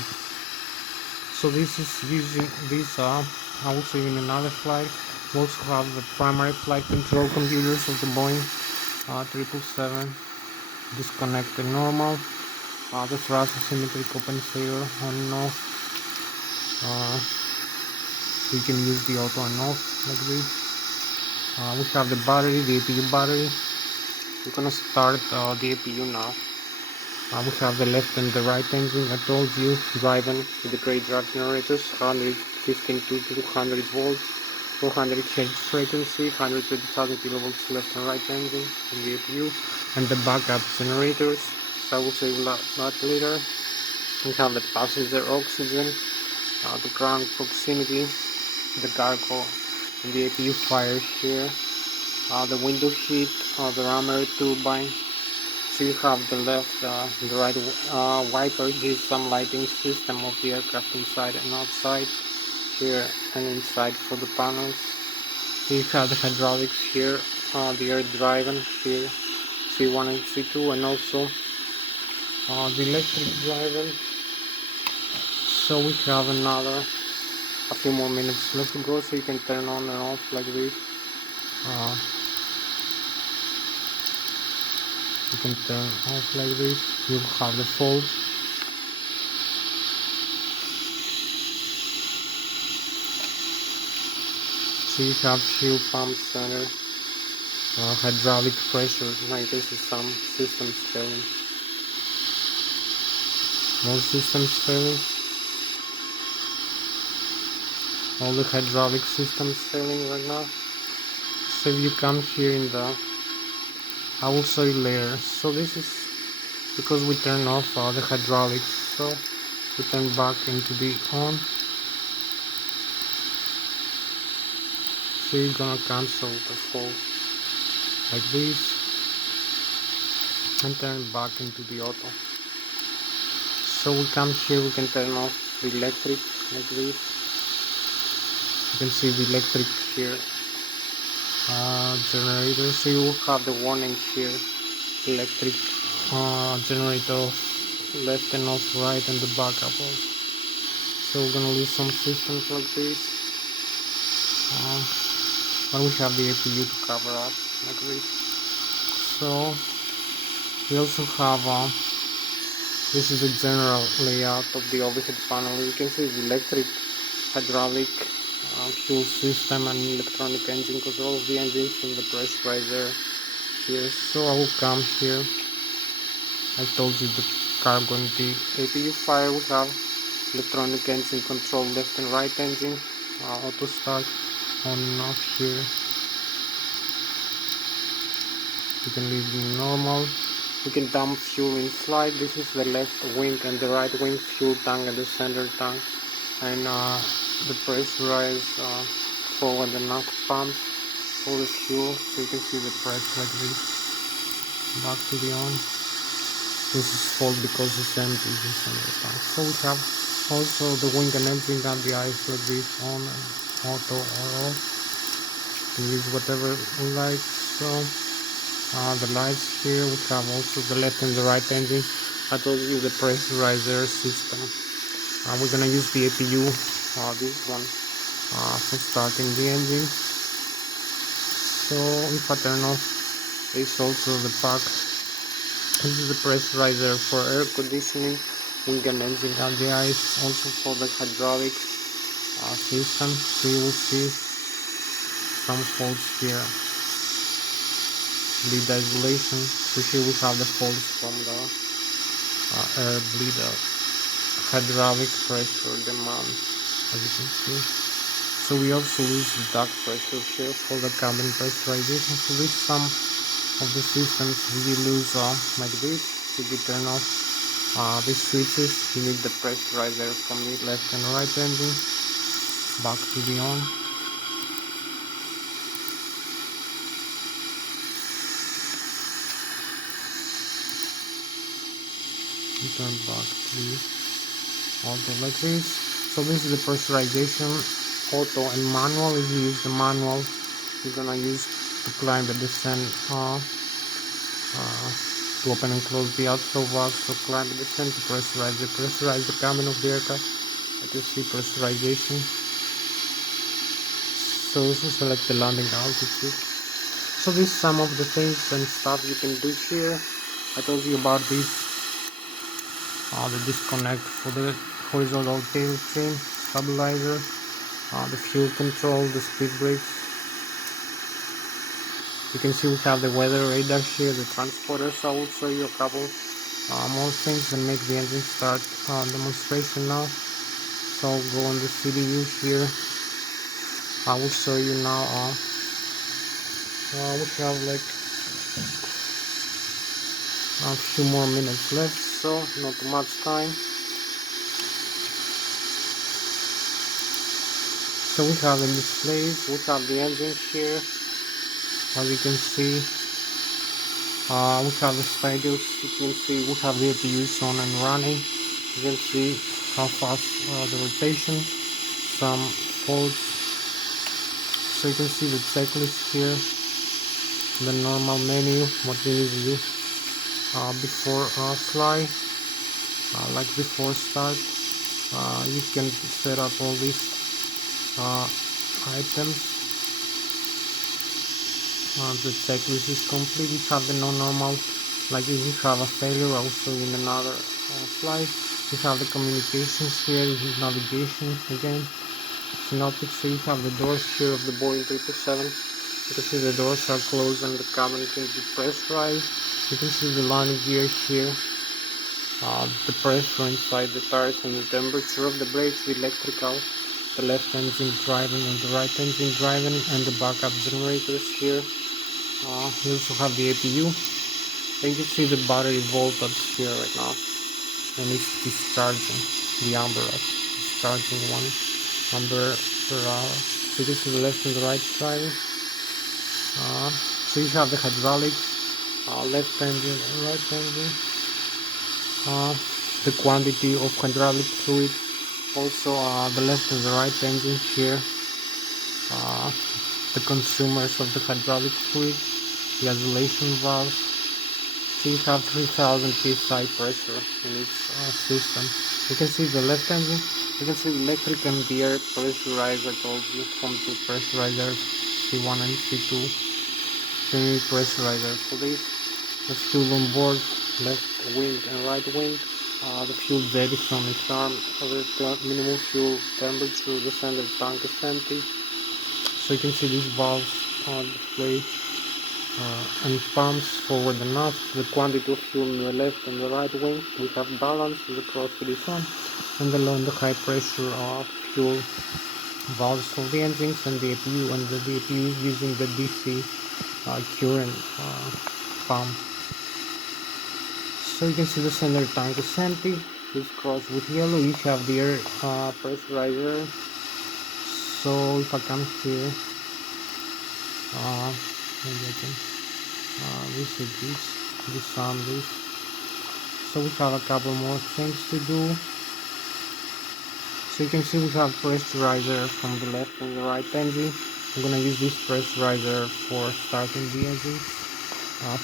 So this is using this also in another flight. We also have the primary flight control computers of the Boeing 777 disconnected normal. The thrust asymmetry compensator on and off. We can use the auto and off like this. We have the battery, the APU battery. We're gonna start the APU now. We have the left and the right engine. I told you, driving with the great drive generators, 115 to 200 volts, 400 Hz frequency, 120,000 kilovolts left and right engine in the APU, and the backup generators. So I will show you that later. We have the passenger oxygen, the ground proximity, the cargo, and the APU fire here, the window sheet, the rammer turbine. So you have the left, the right wiper. Here's some lighting system of the aircraft inside and outside, here and inside for the panels. You have the hydraulics here, the air driving here, C1 and C2, and also the electric driving. So we have a few more minutes left to go, so you can turn on and off like this. You can turn off like this. You have the fold. So you have fuel pump center, hydraulic pressure. Now you can see some systems failing. More systems failing. All the hydraulic systems failing right now. So if you come here in the, I will show you later. So this is because we turn off the hydraulics. So we turn back into the on. So you're gonna cancel the fold like this and turn back into the auto. So we come here, we can turn off the electric like this. You can see the electric here, generator. So you will have the warning here, electric generator left and off, right, and the backup also. So we're gonna lose some systems like this, but we have the APU to cover up like this. So we also have this is the general layout of the overhead panel. You can see the electric, hydraulic, fuel system, and electronic engine control of the engines, and the pressurizer here. So I will come here. I told you the cargo and the APU fire. We have electronic engine control, left and right engine, auto start, on and off here. You can leave it normal. We can dump fuel in flight. This is the left wing and the right wing fuel tank and the center tank, and the pressurized forward and aft pump for the fuel. So you can see the press like this. Back to the on. This is full because it's empty in center tank. So we have also the wing and everything at the eyes like this, on and auto or off. You use whatever you like. So the lights here, we have also the left and the right engine. I told you the pressurizer system. We're gonna use the APU, this one, for starting the engine. So if I turn off, it's also the pack. This is the pressurizer for air conditioning, wing and engine at the eyes, also for the hydraulics system. So you will see some faults here. Bleed isolation. So here we have the faults from the air bleed hydraulic pressure demand, as you can see. So we also use the duct pressure here for the cabin pressurization. So this is some of the systems we lose like this. If you turn off these switches, you need the pressurizer from the left and right engine. Back to the on. Turn back to auto like this. So this is the pressurization, auto and manual. If you use the manual, you're gonna use to climb and descend, to open and close the outflow valve. So climb and descend to pressurize the cabin of the aircraft. Like you see pressurization. So this is select the landing altitude. So this is some of the things and stuff you can do here. I told you about this. The disconnect for the horizontal tail chain stabilizer, the fuel control, the speed brakes. You can see we have the weather radar here, the transporter. So I will show you a couple more things and make the engine start demonstration now. So I'll go on the CDU here. I will show you now. We have like a few more minutes left, so not too much time. So we have the displays, we have the engines here, as you can see. We have the spiders, you can see we have the APUs on and running. You can see how fast the rotation, some faults. So you can see the checklist here, the normal menu, what you need to do before fly, like before start. You can set up all these items. The checklist is complete. You have the non-normal, like if you have a failure also in another flight. You have the communications here, you have navigation again, synoptic. So you have the doors here of the Boeing 777. You can see the doors are closed and the cabin can be pressurized. You can see the landing gear here, the pressure inside the tires and the temperature of the brakes, the electrical, the left engine driving and the right engine driving, and the backup generators here. You also have the APU. You can see the battery voltage here right now, and it's discharging the amber discharging 1 ampere per hour. So this is the left and the right driving. So you have the hydraulics, left engine and right engine, the quantity of hydraulic fluid, also the left and the right engine here, the consumers of the hydraulic fluid, the isolation valves. So you have 3000 psi pressure in each system. You can see the left engine, you can see the electric and the air pressurizer, told you, from the pressurizer C1 and C2, semi pressurizer. So this, the fuel on board, left wing and right wing, the fuel jettison is armed, the minimum fuel temperature, the center tank is empty. So you can see these valves on display. And pumps forward and aft, the quantity of fuel in the left and the right wing. We have balance, the crossfit is on, and the high pressure fuel valves for the engines and the APU, and the APU is using the DC current pump. So you can see the center tank is empty, it's crossed with yellow. You have the air pressurizer. So if I come here, maybe I can reset disarm this. So we have a couple more things to do. So you can see we have pressurizer from the left and the right engine. I'm gonna use this pressurizer for starting the engine.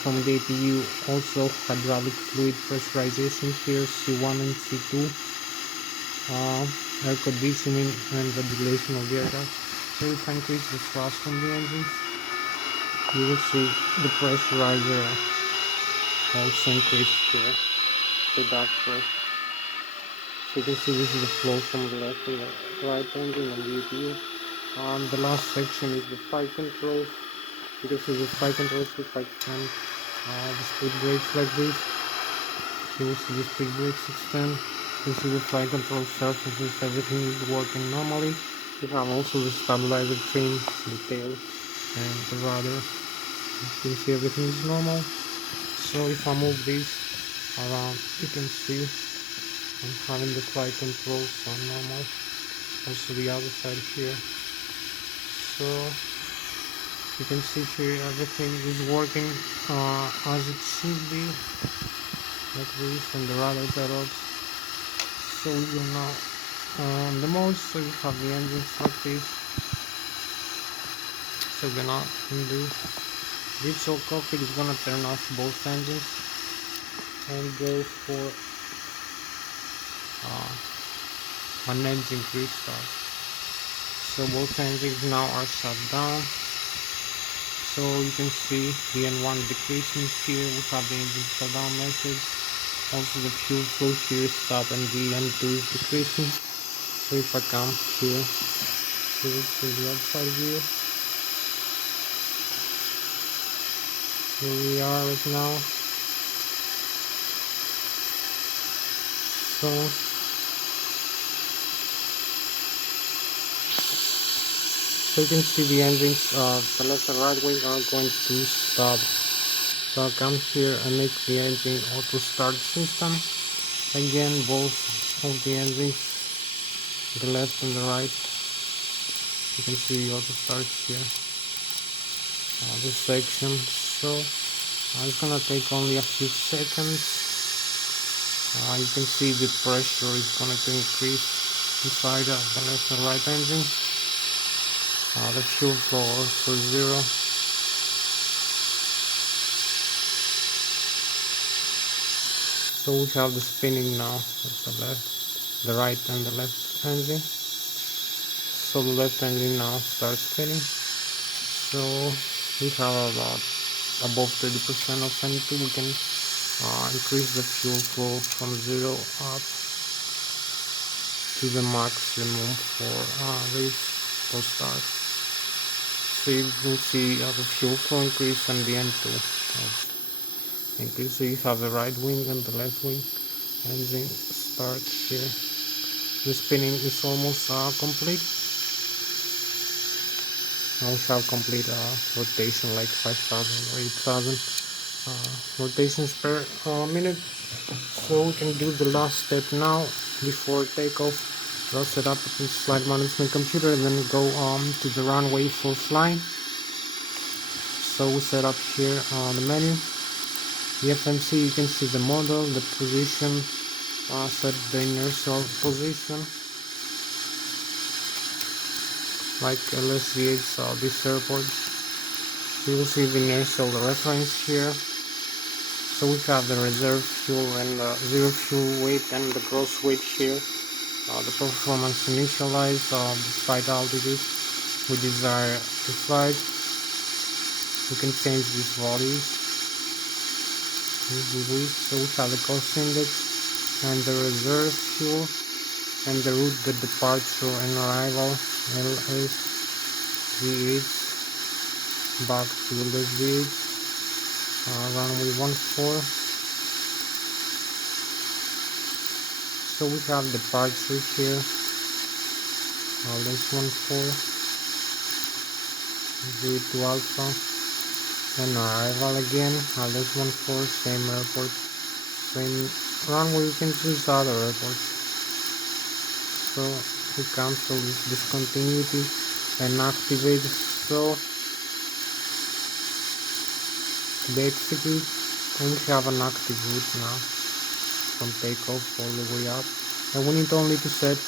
From the APU, also hydraulic fluid pressurization here, C1 and C2, air conditioning and ventilation of the aircraft. So if I increase the thrust from the engine, you will see the pressurizer also increase here, the dark pressure. So you can see this is the flow from the left and the right engine and the APU. The last section is the flight controls. You can see the flight controls. If I can the speed brakes like this, you will see the speed brakes extend. You see the flight control surfaces, everything is working normally. You have also the stabilizer trim, the tail and the rudder. You can see everything is normal. So if I move this around, you can see I'm having the flight controls on normal. Also the other side here. So you can see here everything is working as it should be, like this, and the rudder pedals. So you're now on the mode, so you have the engines like this. So you're not in this virtual cockpit is gonna turn off both engines and go for an engine restart. So both engines now are shut down. So you can see the N1 decreasing here. We have the engine shutdown message. Also the fuel flow here is stop, and the N2 is decreasing. So if I come here to the outside view, here we are right now. So you can see the engines, the left and right wing are going to stop. So I'll come here and make the engine auto start system. Again, both of the engines, the left and the right, You can see the auto start here, this section. So it's gonna take only a few seconds. You can see the pressure is going to increase inside the left and right engine. The fuel flow for 0. So we have the spinning now of the right and the left engine. So the left engine now starts spinning. So we have about above 30% of N2. We can increase the fuel flow from 0 up to the maximum for this full start. So you will see the fuel flow increase and the N2 increase. So you have the right wing and the left wing engine start here. The spinning is almost complete. Now we have complete rotation, like 5,000 or 8,000 rotations per minute. So we can do the last step now before takeoff. I'll set up this flight management computer and then go to the runway for flying. So we set up here the menu, the FMC. You can see the model, the position, set the inertial position, like Lszh, this airport. You will see the inertial reference here. So we have the reserve fuel and zero fuel weight and the gross weight here. The performance initialized, the flight altitude we desire to fly. We can change these values. So we have the cost index and the reserve fuel and the route, the departure and arrival, Lszh back to Lszh, runway 14. So we have departure here, Lszh 14, 0 to Alpha, and arrival again, Lszh 14, same airport, same runway. We can choose other airports. So we cancel this discontinuity and activate. So they execute, and we have an active route now from takeoff all the way up, and we need only to set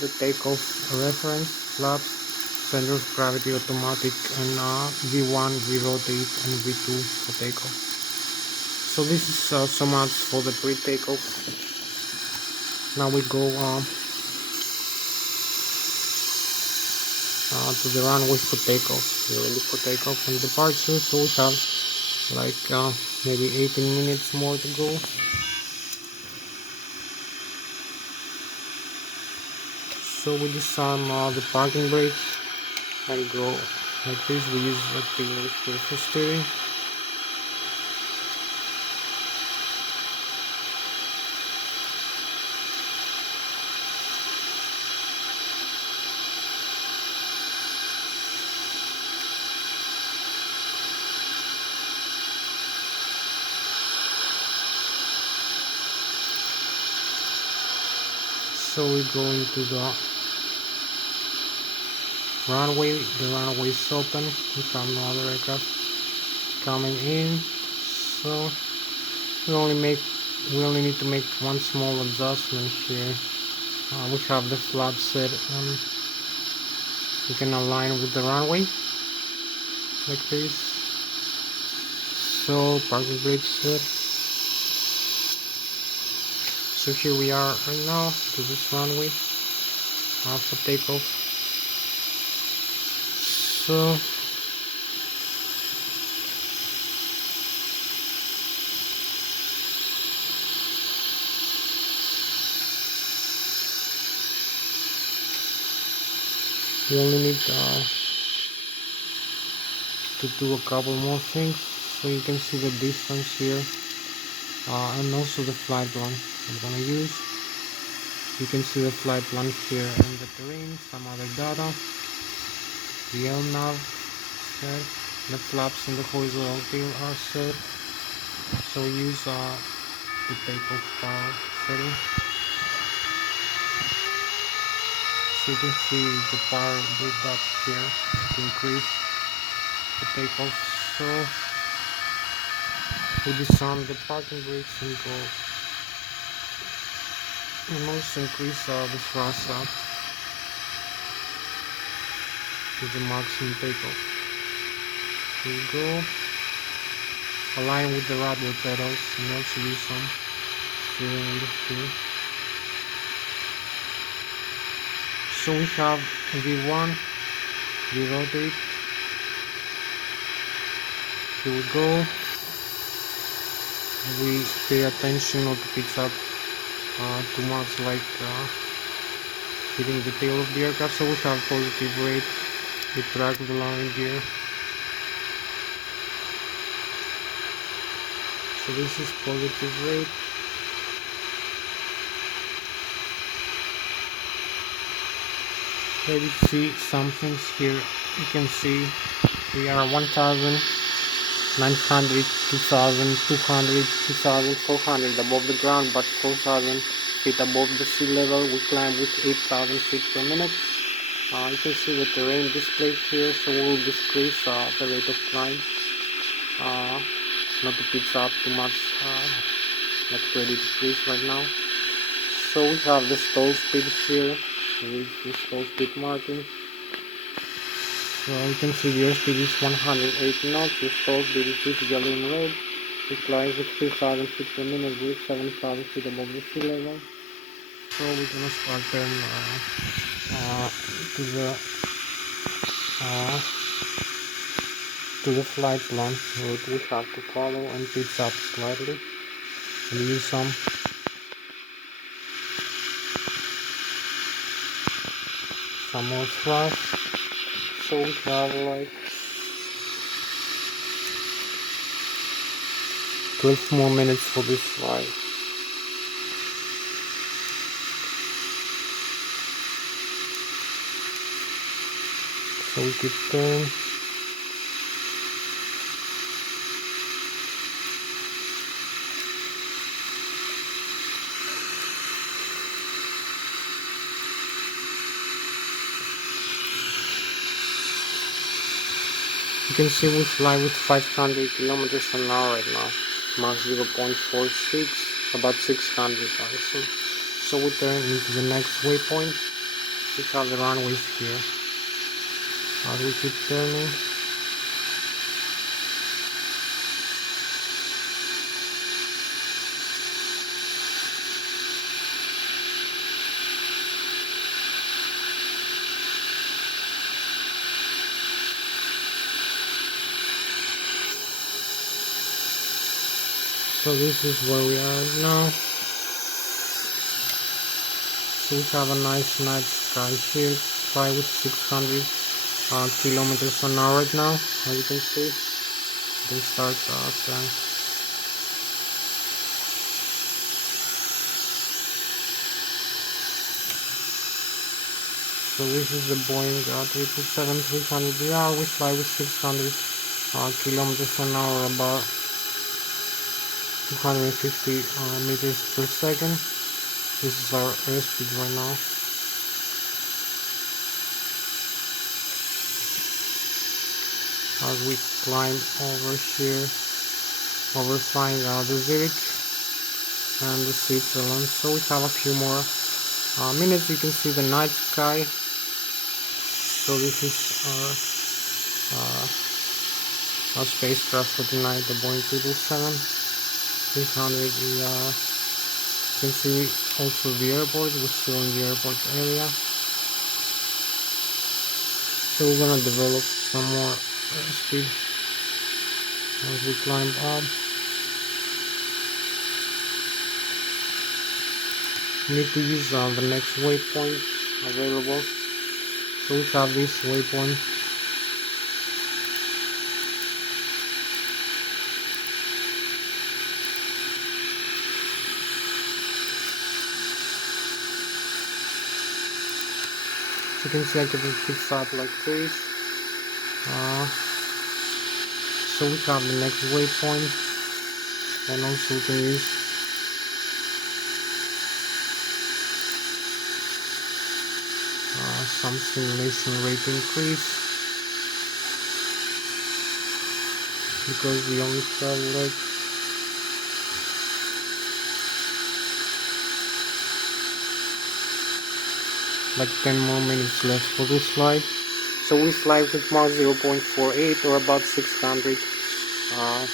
the takeoff reference, flaps, center of gravity automatic, and V1, V rotate, and V2 for takeoff. So this is so much for the pre-takeoff. Now we go to the runway for takeoff. We're ready for takeoff and departure. So we have like maybe 18 minutes more to go. So we disarm the parking brake and go like this. We use the pillar here for steering. So we go into the runway. The runway is open. We found no other aircraft coming in. So we only need to make one small adjustment here. We have the flap set on. We can align with the runway like this. So parking brake set. So here we are right now to this runway for takeoff. So we only need to do a couple more things. So you can see the distance here and also the flight plan I'm gonna use. You can see the flight plan here and the terrain, some other data, the LNAV set, the flaps and the horizontal tail are set. So we use the takeoff power setting. So you can see the power built up here to increase the takeoff. So we disarm the parking brakes and go and also increase the thrust up to the maximum takeoff. Here we go. Align with the rudder pedals and also use some steering wheel here. So we have V1, we rotate. Here we go. We pay attention not to pitch up too much, like hitting the tail of the aircraft. So we have positive rate. We track the landing gear. So this is positive rate. Maybe see some things here. You can see we are 1,900, 2,000, 200, 2,400 above the ground, but 4,000 feet above the sea level. We climb with 8,000 feet per minute. You can see the terrain displayed here, so we will decrease the rate of climb, not to pitch up too much, not ready to decrease right now. So we have the stall speed here, we reach the stall speed marking. So you can see the airspeed is 180 knots, the stall speed is this yellow and red. We climb with 3,000 feet per minute with 7,000 feet above the sea level. So we're gonna start turn to the flight plan route we have to follow and pitch up slightly and use some more thrust. So we have like 12 more minutes for this flight. So we keep turning. You can see we fly with 500 kilometers an hour right now, Mach 0.46, about 600 thousand. So we turn into the next waypoint. We have the runways here. As we keep turning, so this is where we are now. So we have a nice night sky here. Fly with 600 kilometers an hour right now. As you can see, they start turning. So this is the Boeing 777-300ER. We fly with 600 kilometers an hour, about 250 meters per second. This is our airspeed right now. As we climb over here, overflying the Zurich and the Switzerland. So we have a few more minutes. You can see the night sky. So this is our spacecraft for tonight, the Boeing 777-300. You can see also the airport. We're still in the airport area. So we're gonna develop some more speed as we climb up. We need to use the next waypoint available. So we have this waypoint. So you can see I can fix up like this. So we have the next waypoint, and also we can use some simulation rate increase because we only have like 10 more minutes left for this flight. So we fly with Mach 0.48 or about 600,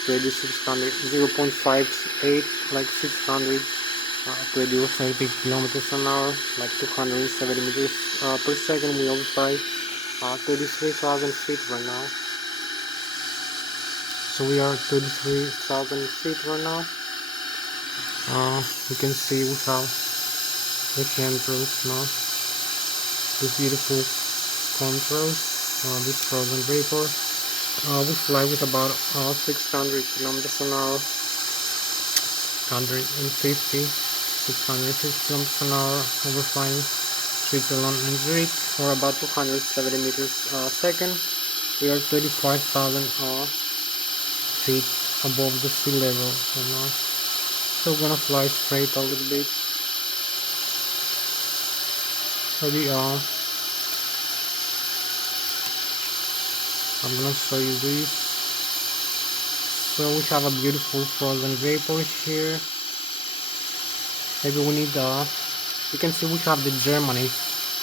0.58, like 600, 20 or 30 kilometers an hour, like 270 meters per second. We overfly 33,000 feet right now. So we are 33,000 feet right now. You can see we have the chemtrails now. This beautiful contrails, this frozen vapor. We fly with about 600 kilometers an hour, 650 kilometers an hour, overflying Switzerland and Zurich, or about 270 meters a second. We are 35,000 feet above the sea level right now. So we're gonna fly straight a little bit. Maybe I'm gonna show you this. So we have a beautiful frozen vapor here. Maybe we need you can see we have the Germany,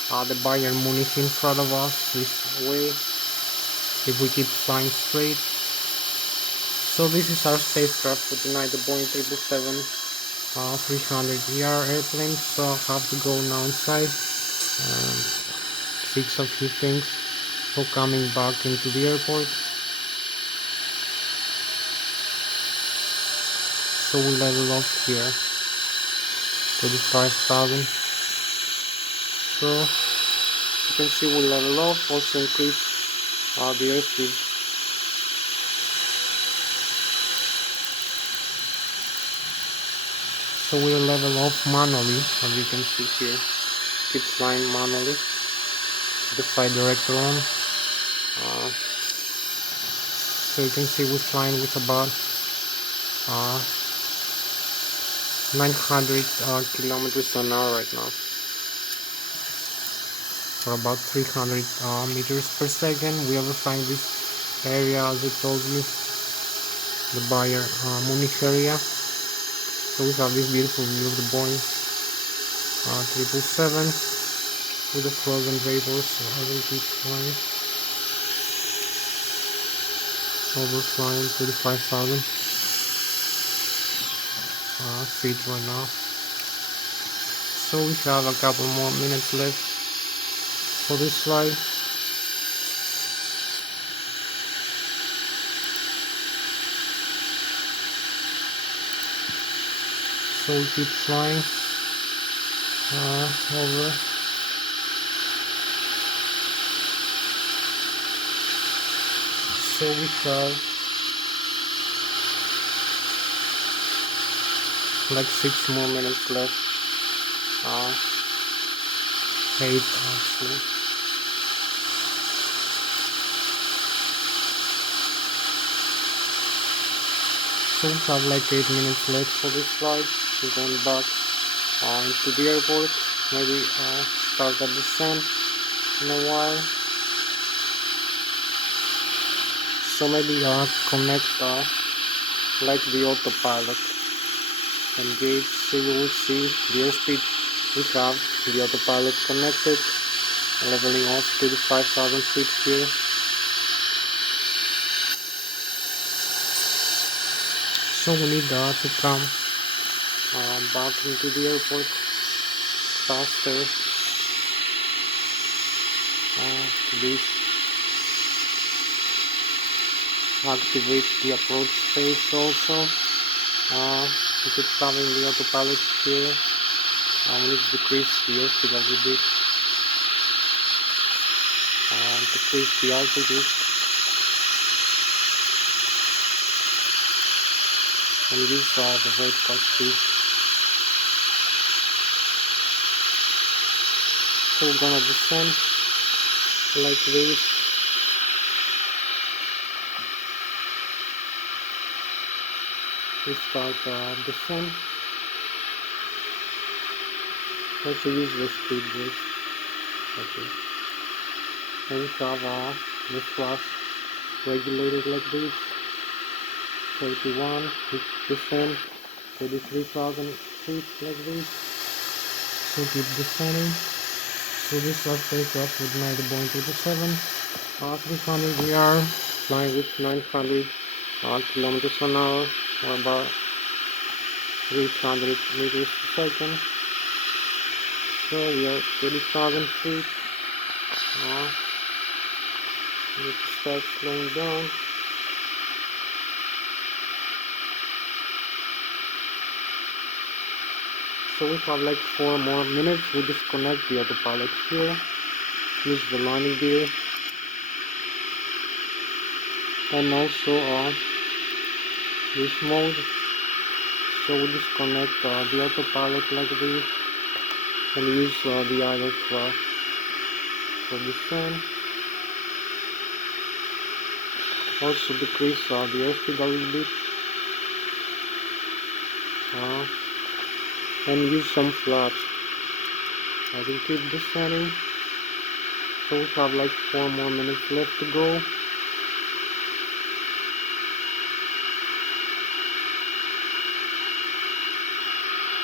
the Bayern Munich in front of us this way, if we keep flying straight. So this is our spacecraft for tonight, the Boeing 777-300ER airplane. So I have to go now inside and fix a few things for coming back into the airport. So we level off here, 35,000. So you can see we level off, also increase the airspeed. So we'll level off manually, as you can see here. Keep flying manually. The flight director on. So you can see we're flying with about 900 kilometers an hour right now, or about 300 meters per second. We are flying this area, as I told you, the Bayern Munich area. So we have this beautiful view of the Boeing 777 with the frozen vapors. So I will keep flying, overflying 35,000 feet right now. So we have a couple more minutes left for this flight. So we keep flying over. So we have like 6 more minutes left. 8 actually. So we have like 8 minutes left for this flight. We're going back into the airport. Maybe start a descent in a while. So maybe connect like the autopilot. Engage, so you will see the airspeed we have, the autopilot connected, leveling off to the 5,000 feet here. So we need to come back into the airport faster. This activate the approach phase also. We keep having the autopilot here. We need to decrease the airspeed a little bit and decrease the altitude and use the vertical speed. So we're gonna descend like this. We start descent. Also use the speed brake. Okay. And we have the flash regulated like this. 31%, 33,000 feet like this. So keep descending. So this was takeoff with the Boeing 777. 300 we are flying with 900 kilometers an hour, or about 800 meters per second. So we are 30,000 feet. Need to start slowing down. So we have like 4 more minutes. We disconnect the autopilot here. Use the landing gear. And also this mode. So we disconnect the autopilot like this. And use the idle thrust for descent. Also decrease the airspeed a little bit. And use some flaps. I will keep descending. So we have like 4 more minutes left to go.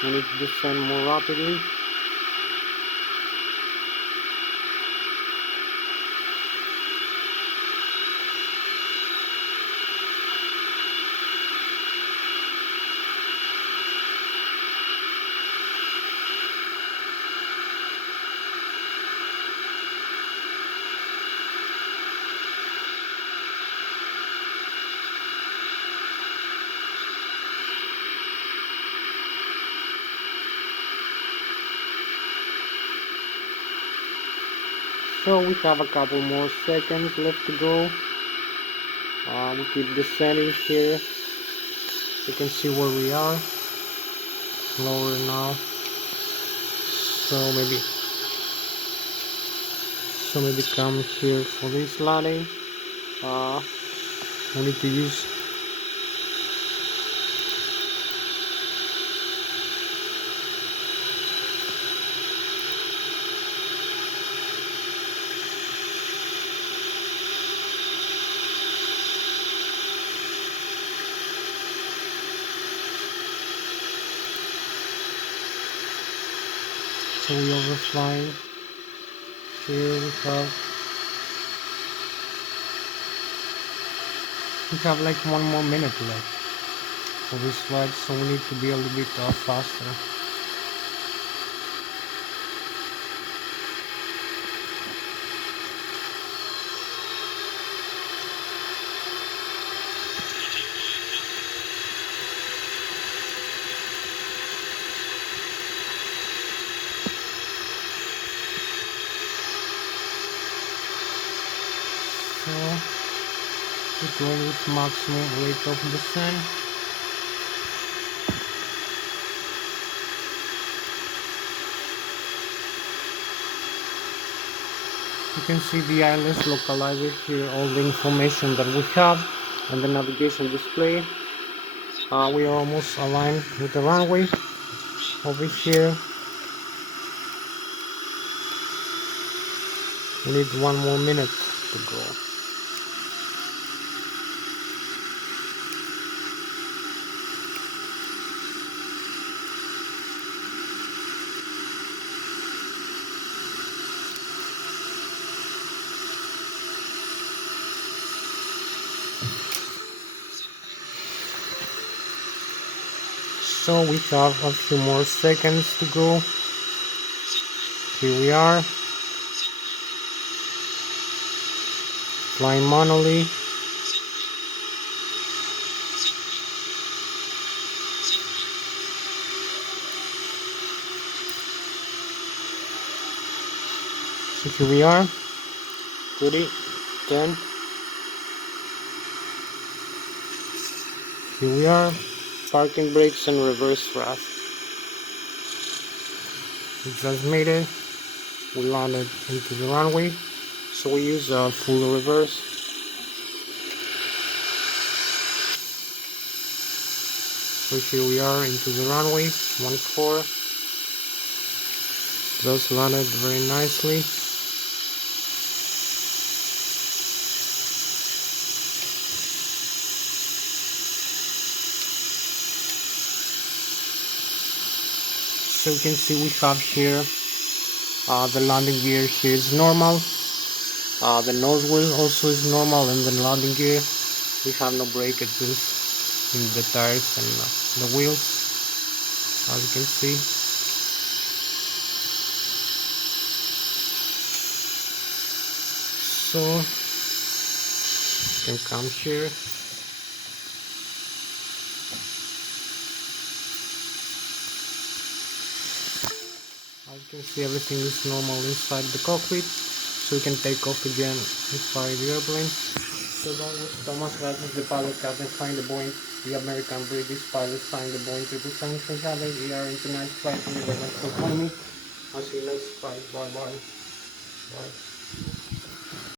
We need to descend more rapidly. So we have a couple more seconds left to go. We keep descending here. You can see where we are. Lower now. So maybe come here for this landing. We need to use so we overflying. Here we have like 1 more minute left for this flight, so we need to be a little bit faster. So we're going with maximum rate of descent. You can see the ILS localizer here, all the information that we have, and the navigation display. We are almost aligned with the runway. Over here, we need 1 more minute to go. So we have a few more seconds to go. Here we are, flying manually. So here we are, 30, 10. Here we are, parking brakes and reverse thrust. We just made it. We landed into the runway, so we use a full reverse. So here we are into the runway, 14. Just landed very nicely. So you can see we have here the landing gear here is normal. The nose wheel also is normal, and the landing gear we have no breakages in the tires and the wheels, as you can see. So you can come here. As you can see, everything is normal inside the cockpit, so you can take off again inside the airplane. So that was Thomas Rasmus, the pilot captain, signed the Boeing. The American British pilot signed the Boeing 777-300 ER International Flight in the 11th economy. I'll see you next flight. Bye bye. Bye.